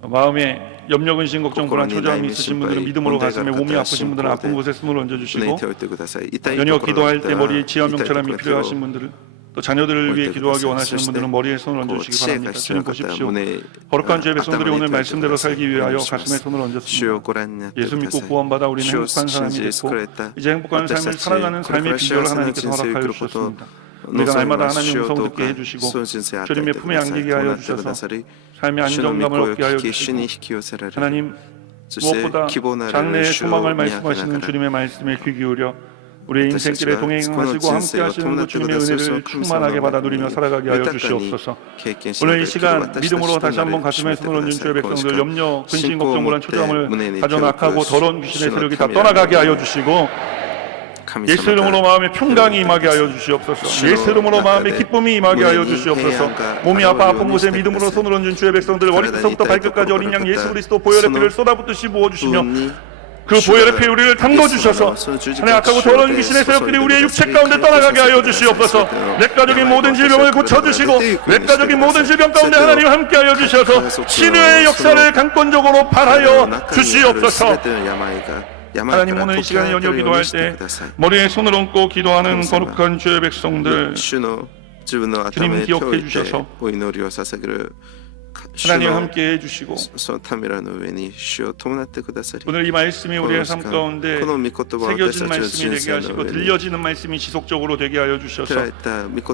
마음에 염려, 근심, 걱정, 불안, 초조함이 있으신 분들은 믿음으로 가슴에 몸이 아프신 분들은 아픈 곳에 손을 胸に 얹어주시고 手を置いてください。痛い 연이어 ところ 기도할 だ 때 ったら 머리에 痛い 지혜명철함이 ところを 필요하신 분들은 또 자녀들을 위해 기도하기 원하시는 분들은 머리에 손을 こう 얹어주시기 知恵 바랍니다. が必 주님 要な方は 보십시오. 胸 거룩한 주의 백성들이 頭に 오늘 手を置いて 말씀대로 ください。 살기 お 위하여 願いしま 가슴에 す。 손을 主を 얹었습니다. ご覧になって 예수 くだ 믿고 さい。 구원받아 우리는 主を 행복한 信 사람이 じ 됐고 救われた 이제 행복한 私 삶을 たち 살아가는 これか 삶의 ら 비결을 幸せな 하나님께서 人生を生き 허락하여 ることを 주셨습니다. 우리가 望 날마다 みます。 하나님 主を 음성 どう 듣게 か 해주시고 その人生を与え 주님의 てく 품에 ださい。 안기게 こう 하여 なってくだ 주셔서 さり、 삶의 主の御 안정감을 声を 얻게 하여 聞き、主に 주시고 引き寄せられる。 하나님 そして 무엇보다 希望なる 장래의 主を 소망을 見上げな 말씀하시는 がら 주님의 말씀에 귀 기울여 우리의 인생길에 동행하시고 함께 하시는 그 주님의 은혜를 충만하게 받아 누리며 살아가게 하여 주시옵소서. 오늘 이 시간 믿음으로 다시 한번 가슴에 손을 얹은 주의 백성들 염려, 근심, 걱정, 불안, 초조함을 가져온 악하고 더러운 귀신의 세력이 다 떠나가게 하여 주시고 예수 이름으로 마음에 평강이 임하게 하여 주시옵소서. 예수 이름으로 마음에 기쁨이 임하게 하여 주시옵소서. 몸이 아픈 곳에 믿음으로 손을 얹은 주의 백성들 머리부터 발끝까지 어린 양 예수 그리스도 보혈의 피를 쏟아붓듯이 부어주시며 그 보혈의 피 우리를 담궈주셔서 하나님 악하고 더러운 귀신의 세력들이 우리의 육체 가운데 떠나가게 하여 주시옵소서. 내과적인 모든 질병을 고쳐주시고 내과적인 모든 질병 가운데 하나님 함께하여 주셔서 치료의 역사를 강권적으로 발하여 주시옵소서. 하나님 오늘 이 시간에 연이어 기도할 때 머리에 손을 얹고 기도하는 거룩한 주의 백성들 주님 기억해 주셔서 하나님 함께 해주시고 오늘 이 말씀이 우리의 삶 가운데 새겨진 말씀이 되게 하시고 들려지는 말씀이 지속적으로 되게 하여 주셔서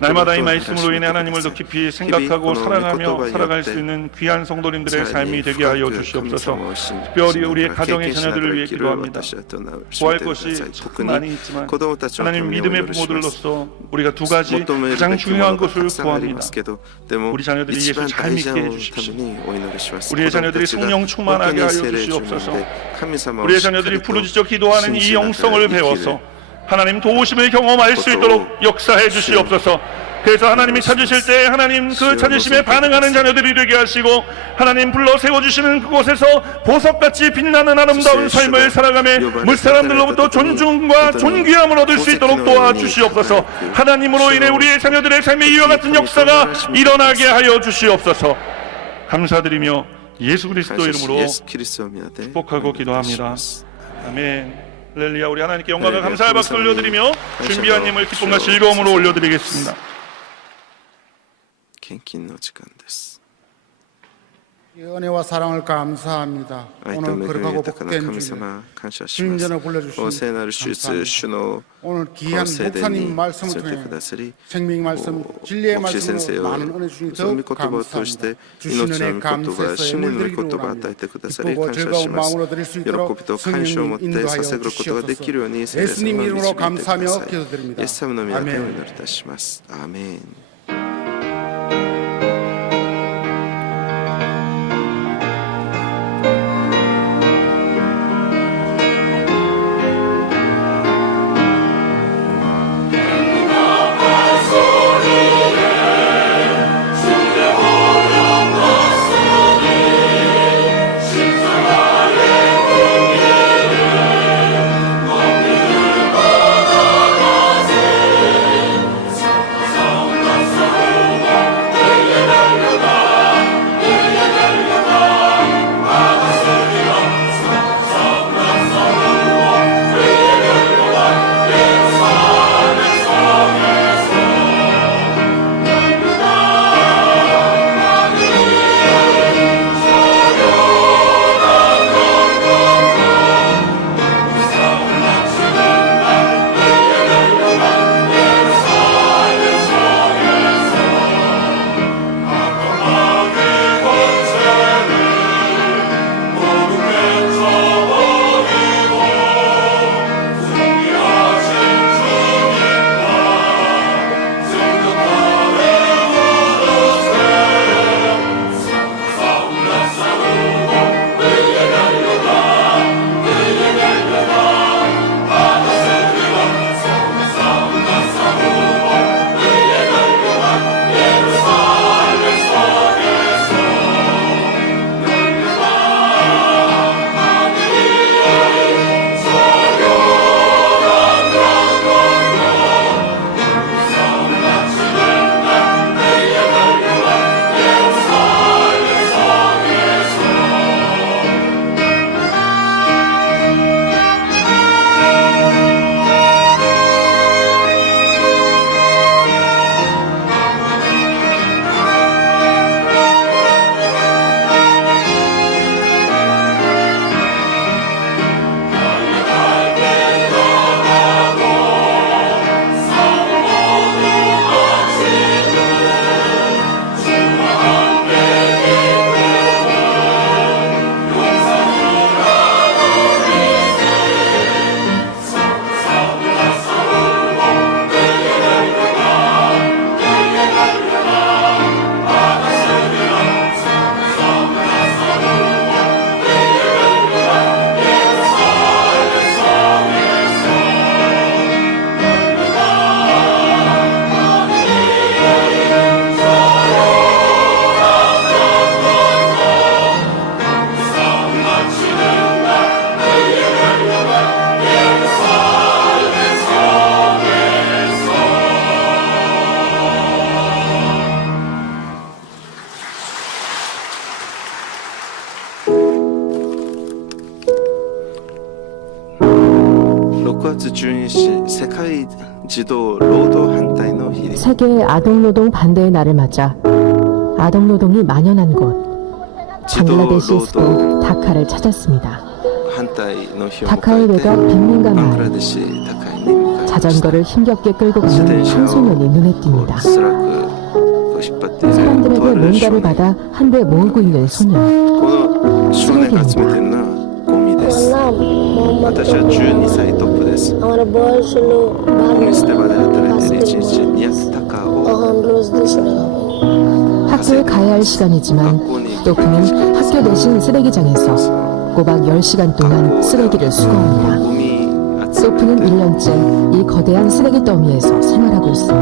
날마다 이 말씀으로 인해 하나님을 더 깊이 생각하고 사랑하며 살아갈 수 있는 귀한 성도님들의 삶이 되게 하여 주시옵소서. 특별히 우리의 가정의 자녀들을 위해 기도합니다. 구할 것이 참 많이 있지만 하나님 믿음의 부모들로서 우리가 두 가지 가장 중요한 것을 구합니다. 우리 자녀들이 예수 잘 믿게 해주십시오. 우리의 자녀들이 성령 충만하게 하여 주시옵소서. 우리의 자녀들이 부르짖어 기도하는 이 영성을 배워서 하나님 도우심을 경험할 수 있도록 역사해 주시옵소서. 그래서 하나님이 찾으실 때 하나님 그 찾으심에 반응하는 자녀들이 되게 하시고 하나님 불러 세워주시는 그곳에서 보석같이 빛나는 아름다운 삶을 살아가며 물사람들로부터 존중과 존귀함을 얻을 수 있도록 도와주시옵소서. 하나님으로 인해 우리의 자녀들의 삶에 이와 같은 역사가 일어나게 하여 주시옵소서. 감사드리며 예수 그리스도 이름으로 축복하고 기도합니다. 아멘. 할렐루야. 우리 하나님께 영광과 감사의 박수 올려드리며 준비한 힘을 기쁨과 즐거움으로 올려드리겠습니다. 献金の時間です。 은혜와 사랑을 감사합니다. 愛と恵 오늘 み 거룩하고 豊かな 복된 神 주일 様感謝します。 신전을 불러주신 聖なる主 감사합니다. の 오늘 こ 귀한 の聖殿 목사님 に 말씀을 連れて 통해 くださり、 생명 말씀, 진리의 牧師先生 말씀으로 を 많은 은혜 주시니 その御 더욱 言葉を通して 감사합니다. 주시는 命の 은혜 御言葉、 감사해서 真理の御 물들이기로 言葉を与 합니다. えてくださり 기쁘고 感謝し 즐거운 ます。 마음으로 드릴 수 喜 있도록 びと感謝を持って 성령님 捧げることができるように聖霊様 예수님 を導い 이름으로 てくださ 감사하며 い。 기도드립니다. イエス様の皆でお 아멘. 祈りいたします。アーメン。 6月12日世界児童労働反対の日です。 세계 아동노동 반대의 날을 맞아 아동노동이 만연한 곳 방글라데시에서도 다카를 찾았습니다. 다카의 외곽 빈민가 마을 자전거를 힘겹게 끌고 가는 청소년이 눈에 띕니다. 사람들에게 뭔가를 받아 한데 모으고 있는 소년 쓰레기입니다. 私は12歳トップです。ゴミ捨て場で働いている1日200タカを 학교 학교에 가야 할 시간이지만 또프는 학교 대신 쓰레기장에서 꼬박 10시간 동안 쓰레기를 수거합니다. 또프는 1년째 이 거대한 쓰레기 더미에서 생활하고 있습니다.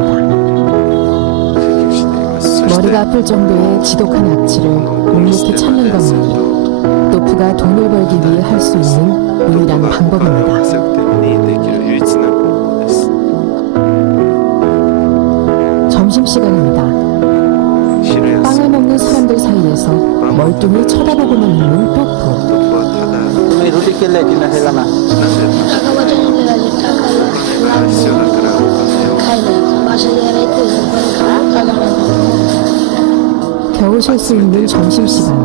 머리가 아플 정도의 지독한 악취를 묵묵히 참는 것만이 또프가 돈을 벌기 위해 할 수 있는 유일한 방법입니다. 점심시간입니다. 빵을 먹는 사람들 사이에서 멀뚱히 쳐다보고만 있는 또프. 겨우 쉴 수 있는 점심시간.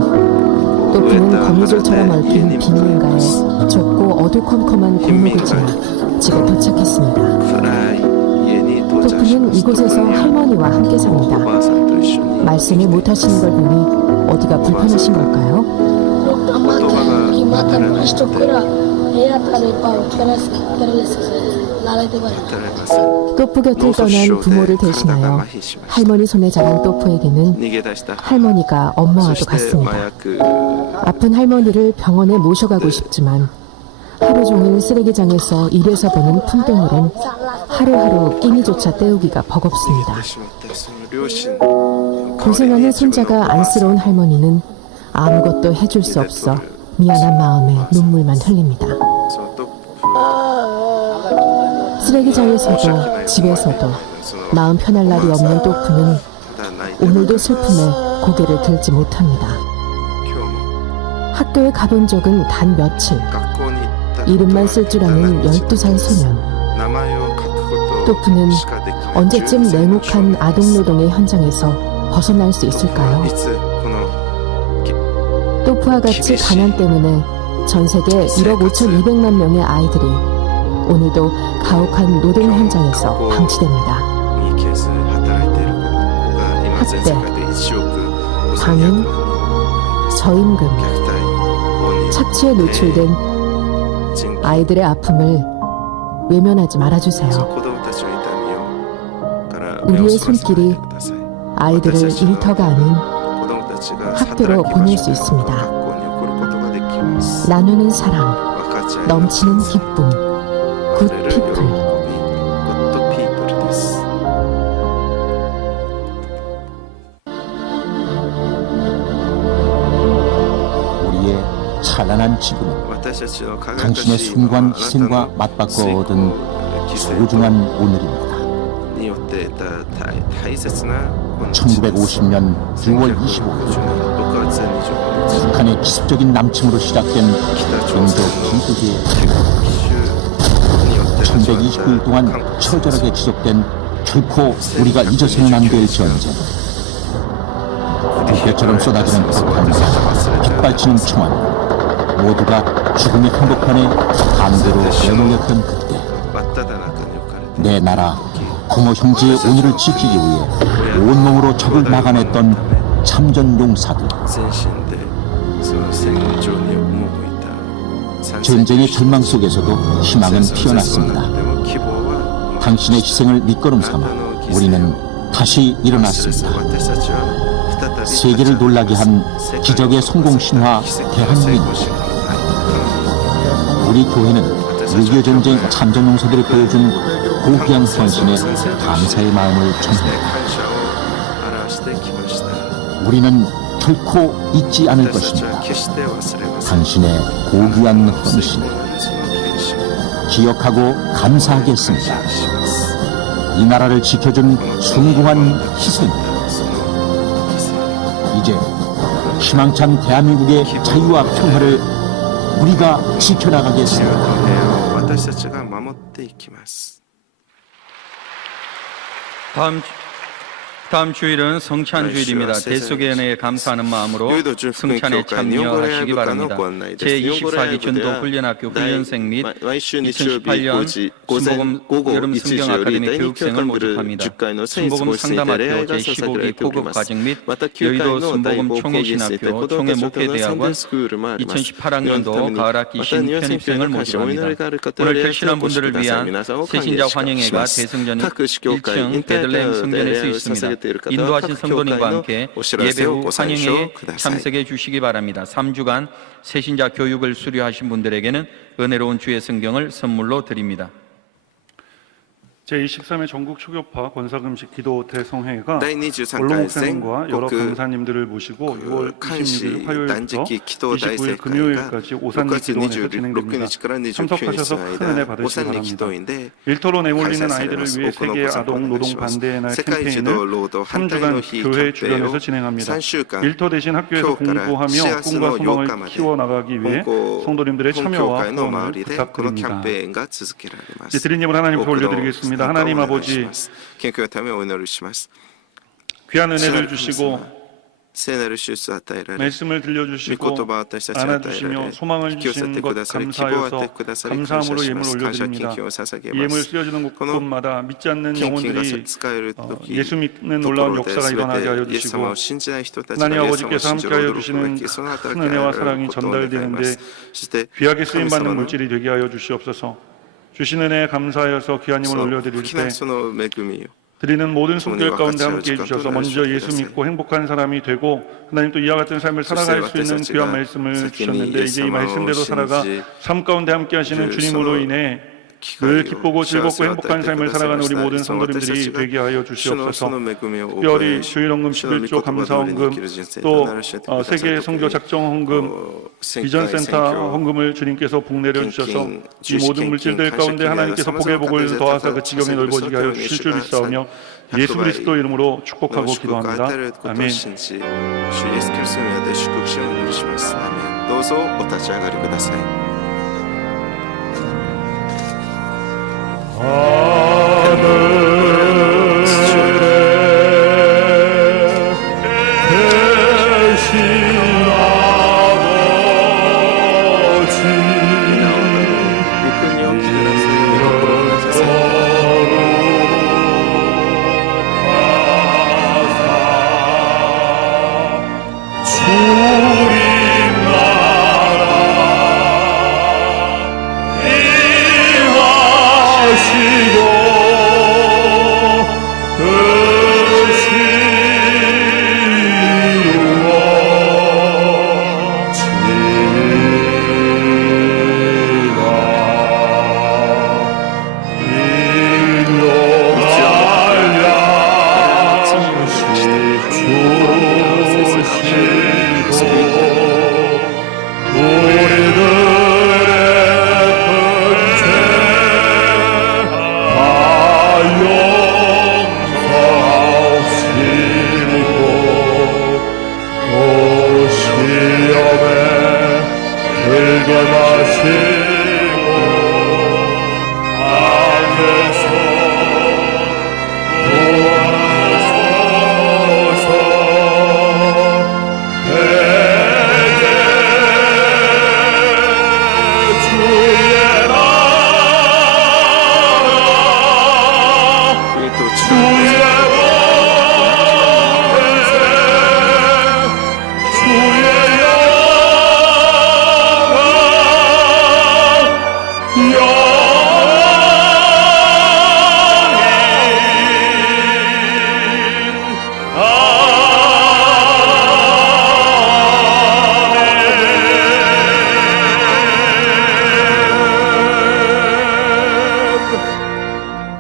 또프는 거미줄처럼 얽힌 빈민가에 좁고 어두컴컴한 골목을 지나 집에 도착했습니다. 또프는 이곳에서 할머니와 함께 삽니다. 말씀을 못하시는 걸 보니 어디가 불편하신 걸까요? 또프 곁을 떠난 부모를 대신하여 할머니 손에 자란 또프에게는 할머니가 엄마와도 같습니다. 아픈 할머니를 병원에 모셔가고 싶지만 하루 종일 쓰레기장에서 일해서 버는 푼돈으론 하루하루 끼니조차 때우기가 버겁습니다. 고생하는 손자가 안쓰러운 할머니는 아무것도 해줄 수 없어 미안한 마음에 눈물만 흘립니다. 쓰레기장에서도 집에서도 마음 편할 날이 없는 또프는 오늘도 슬픔에 고개를 들지 못합니다. 학교에 가본 적은 단 며칠. 이름만 쓸 줄 아는 12살 소년. 또프는 언제쯤 냉혹한 아동노동의 현장에서 벗어날 수 있을까요? 또프와 같이 가난 때문에 전 세계 1억 5,200만 명의 아이들이 오늘도 가혹한 노동 현장에서 방치됩니다. 학대, 방임, 저임금, 착취에 노출된 아이들의 아픔을 외면하지 말아주세요. 우리의 손길이 아이들을 일터가 아닌 학교로 보낼 수 있습니다. 나누는 사랑, 넘치는 기쁨, 굿 피플. 우리의 찬란한 지구는 당신의 숭고한 희생과 맞바꿔 얻은 소중한 오늘입니다. 1950년 6월 25일 북한의 기습적인 남침으로 시작된 인도 비극의 태국. 1129일 동안 처절하게 지속된 결코 우리가 잊어서는 안 될 전쟁. 불볕처럼 쏟아지는 폭탄과 빗발치는 총알, 모두가 죽음의 한복판에 반대로 내몰렸던 그때, 내 나라 부모 형제의 오늘을 지키기 위해 온몸으로 적을 막아냈던 참전 용사들. 전쟁의 절망 속에서도 희망은 피어났습니다. 당신의 희생을 밑거름 삼아 우리는 다시 일어났습니다. 세계를 놀라게 한 기적의 성공 신화 대한민국. 우리 교회는 6.25 전쟁 참전 용사들이 보여준 고귀한 헌신에 감사의 마음을 전합니다. 우리는 결코 잊지 않을 것입니다. 당신의 고귀한 헌신, 기억하고 감사하겠습니다. 이 나라를 지켜준 숭고한 희생. 이제 희망찬 대한민국의 자유와 평화를 우리가 지켜나가겠습니다. 다음 주일은 성찬 주일입니다. 대속의 은혜에 감사하는 마음으로 성찬에 참여하시기 바랍니다. 제24기 전도 훈련학교 훈련생 및 2018년 순복음 여름 성경 아카데미 교육생을 모집합니다. 순복음 상담학교 제15기 고급 과정 및 여의도 순복음 총회신학교 총회 목회대학원 2018학년도 가을학기 신편입생을 모집합니다. 오늘 결실한 분들을 위한 새신자 환영회가 대성전 1층 베들레헴 성전에서 있습니다. 인도하신 성도님과 함께 예배 후 환영회에 참석해 주시기 바랍니다. 3주간 새신자 교육을 수료하신 분들에게는 은혜로운 주의 성경을 선물로 드립니다. 제23회 전국 초교파 권사금식 기도 대성회가 第23 원로 回 목사님과 全 여러 国 강사님들을 모시고 6월 26일 短 화요일부터 期祈祷大盛 29일 会が 금요일까지 6 오산 月 기도원에서 26 진행됩니다. 日から29日 참석하셔서 の 큰 은혜 間 받으시기 お産に祈 바랍니다. 祷院で 일터로 開 내몰리는 催され 아이들을 ます 위해 多くの 세계 ご参加お 아동 願い 노동 します 반대의 날 世界児童 캠페인을 労働反対の 3주간 日キャ 교회 ンペーン 주변에서 を 진행합니다. 3週間 일터 대신 학교에서 今日から 공부하며 4月 꿈과 の 소망을 8日まで 키워나가기 위해 本校 성도님들의 本教 참여와 会の 후원을 周りでこのキャン 부탁드립니다. ペーンが続けられま 이제 す 드린 예물 하나님께 多くの 올려드리겠습니다. 参加をお 하나님 願いし 아버지 ます献供のためお祈りします 귀한 主な 은혜를 る神 주시고 様聖なる手術を与えられ 말씀을 御 들려주시고 言葉を私たちに与えら 안아주시며 れ 소망을 引き寄せ 주신 て 것 くださり希望を与え 감사하여서 てくださり感謝 감사함으로 し 예물 ます感謝金 올려드립니다. 金を捧げ 이 ま 예물 す 쓰여지는 この 곳곳마다 믿지 않는 献金が 영혼들이 使える時 예수 믿는 とこ 놀라운 ろで 역사가 全 일어나게 하여 てイエス様 주시고 を信じない人たちが 하나님 イエス様を 아버지께서 信じる 함께하여 驚くべ 주시는 きその 큰 働きが 은혜와 ある 사랑이 ことを願いま 전달되는데 すそして 귀하게 神 쓰임받는 様の 물질이 되게 하여 주시옵소서. 주신 은혜에 감사하여서 귀한 힘을 その 올려드릴 大きな 때 その恵みを 드리는 모든 성령이 손길 가운데 같이 함께 해주셔서 하여주시고 먼저 예수 하나님 믿고 행복한 사람이 되고 하나님 또 이와 같은 삶을 살아갈 수 있는 글쎄요, 귀한 제가 말씀을 새끼니 주셨는데 이제 이 예수님을 말씀대로 살아가 신지 삶 가운데 함께 하시는 그 주님으로 서로 인해 기가요. 늘 기쁘고 즐겁고 시아스와 행복한 삶을 딸때 살아가는 우리 그다사 모든 이스마와 성도님들이 딸사치가 되게 하여 주노 주시옵소서. 소노恵みを 특별히 주일헌금 주노 11조 미코토바 감사헌금 노리니 기르진세 또 나라를 시작해 세계 그다사 성교 작정 헌금 비전센터 헌금을 주님께서 복내려 주셔서 이 모든 물질들 가운데 하나님께서 복의 복을 더하사 그 지경이 넓어지게 하여 주실 줄 믿사오며 예수 그리스도 이름으로 축복하고 기도합니다. 아멘. 主イエス・キリストの名で祝福しをお祈りします。アーメン。どうぞお立ち上がりください。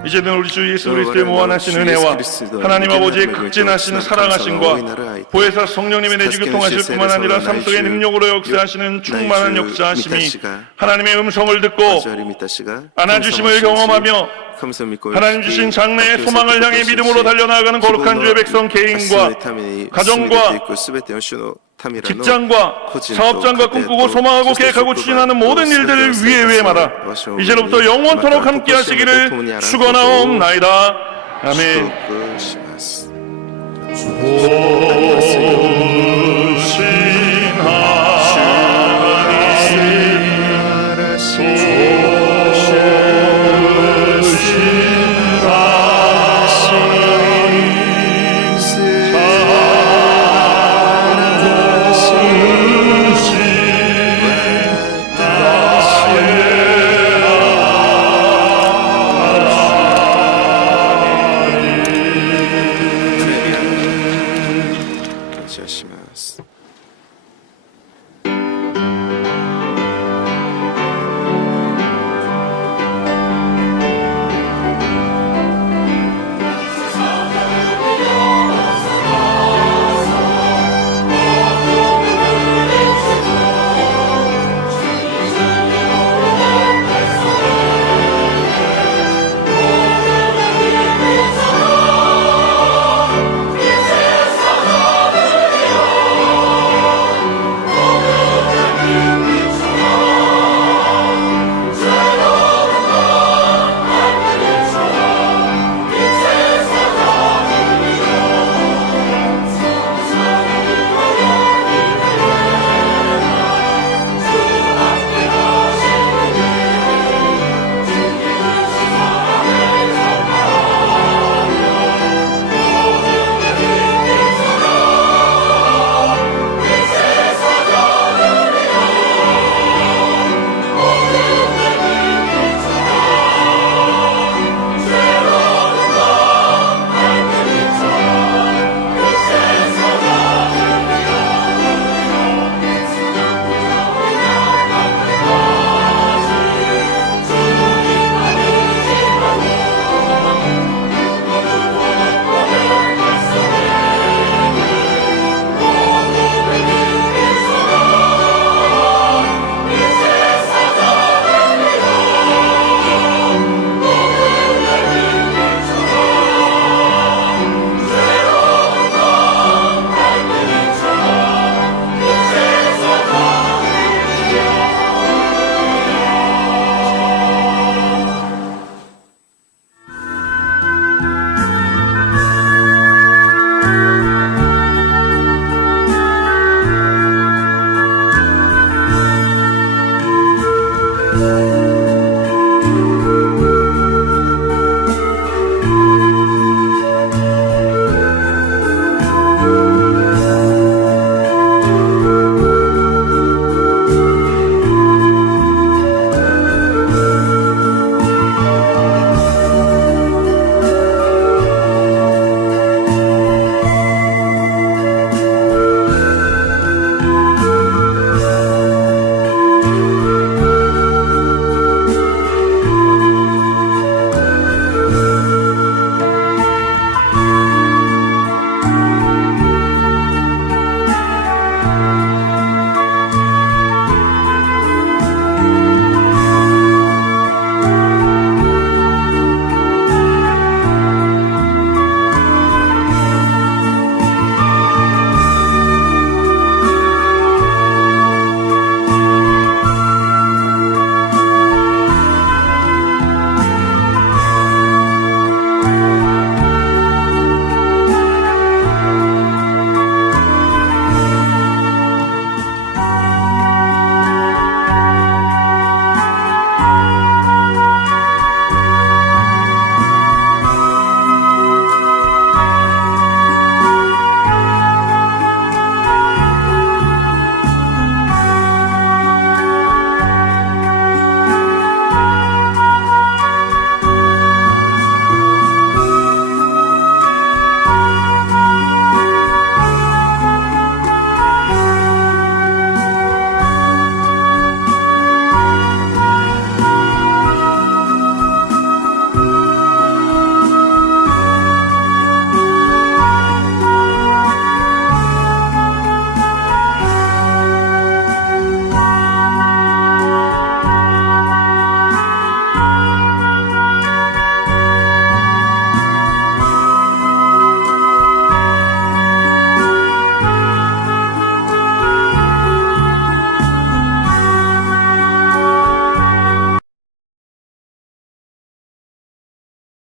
이제는 우리 주 예수 그리스도의 무한하신 은혜와 하나님 아버지의 극진하신 사랑하심과 보혜사 성령님의 내주 교통하실 뿐만 아니라 삶 속의 능력으로 역사하시는 충만한 역사하심이 하나님의 음성을 듣고 안아주심을 경험하며 하나님 주신 장래의 소망을 향해 믿음으로 달려나가는 거룩한 주의 백성 개인과 가정과 직장과 사업장과 꿈꾸고 소망하고 계획하고 추진하는 모든 일들을 위에마다 이제로부터 영원토록 함께 하시기를 축원하옵나이다. 아멘.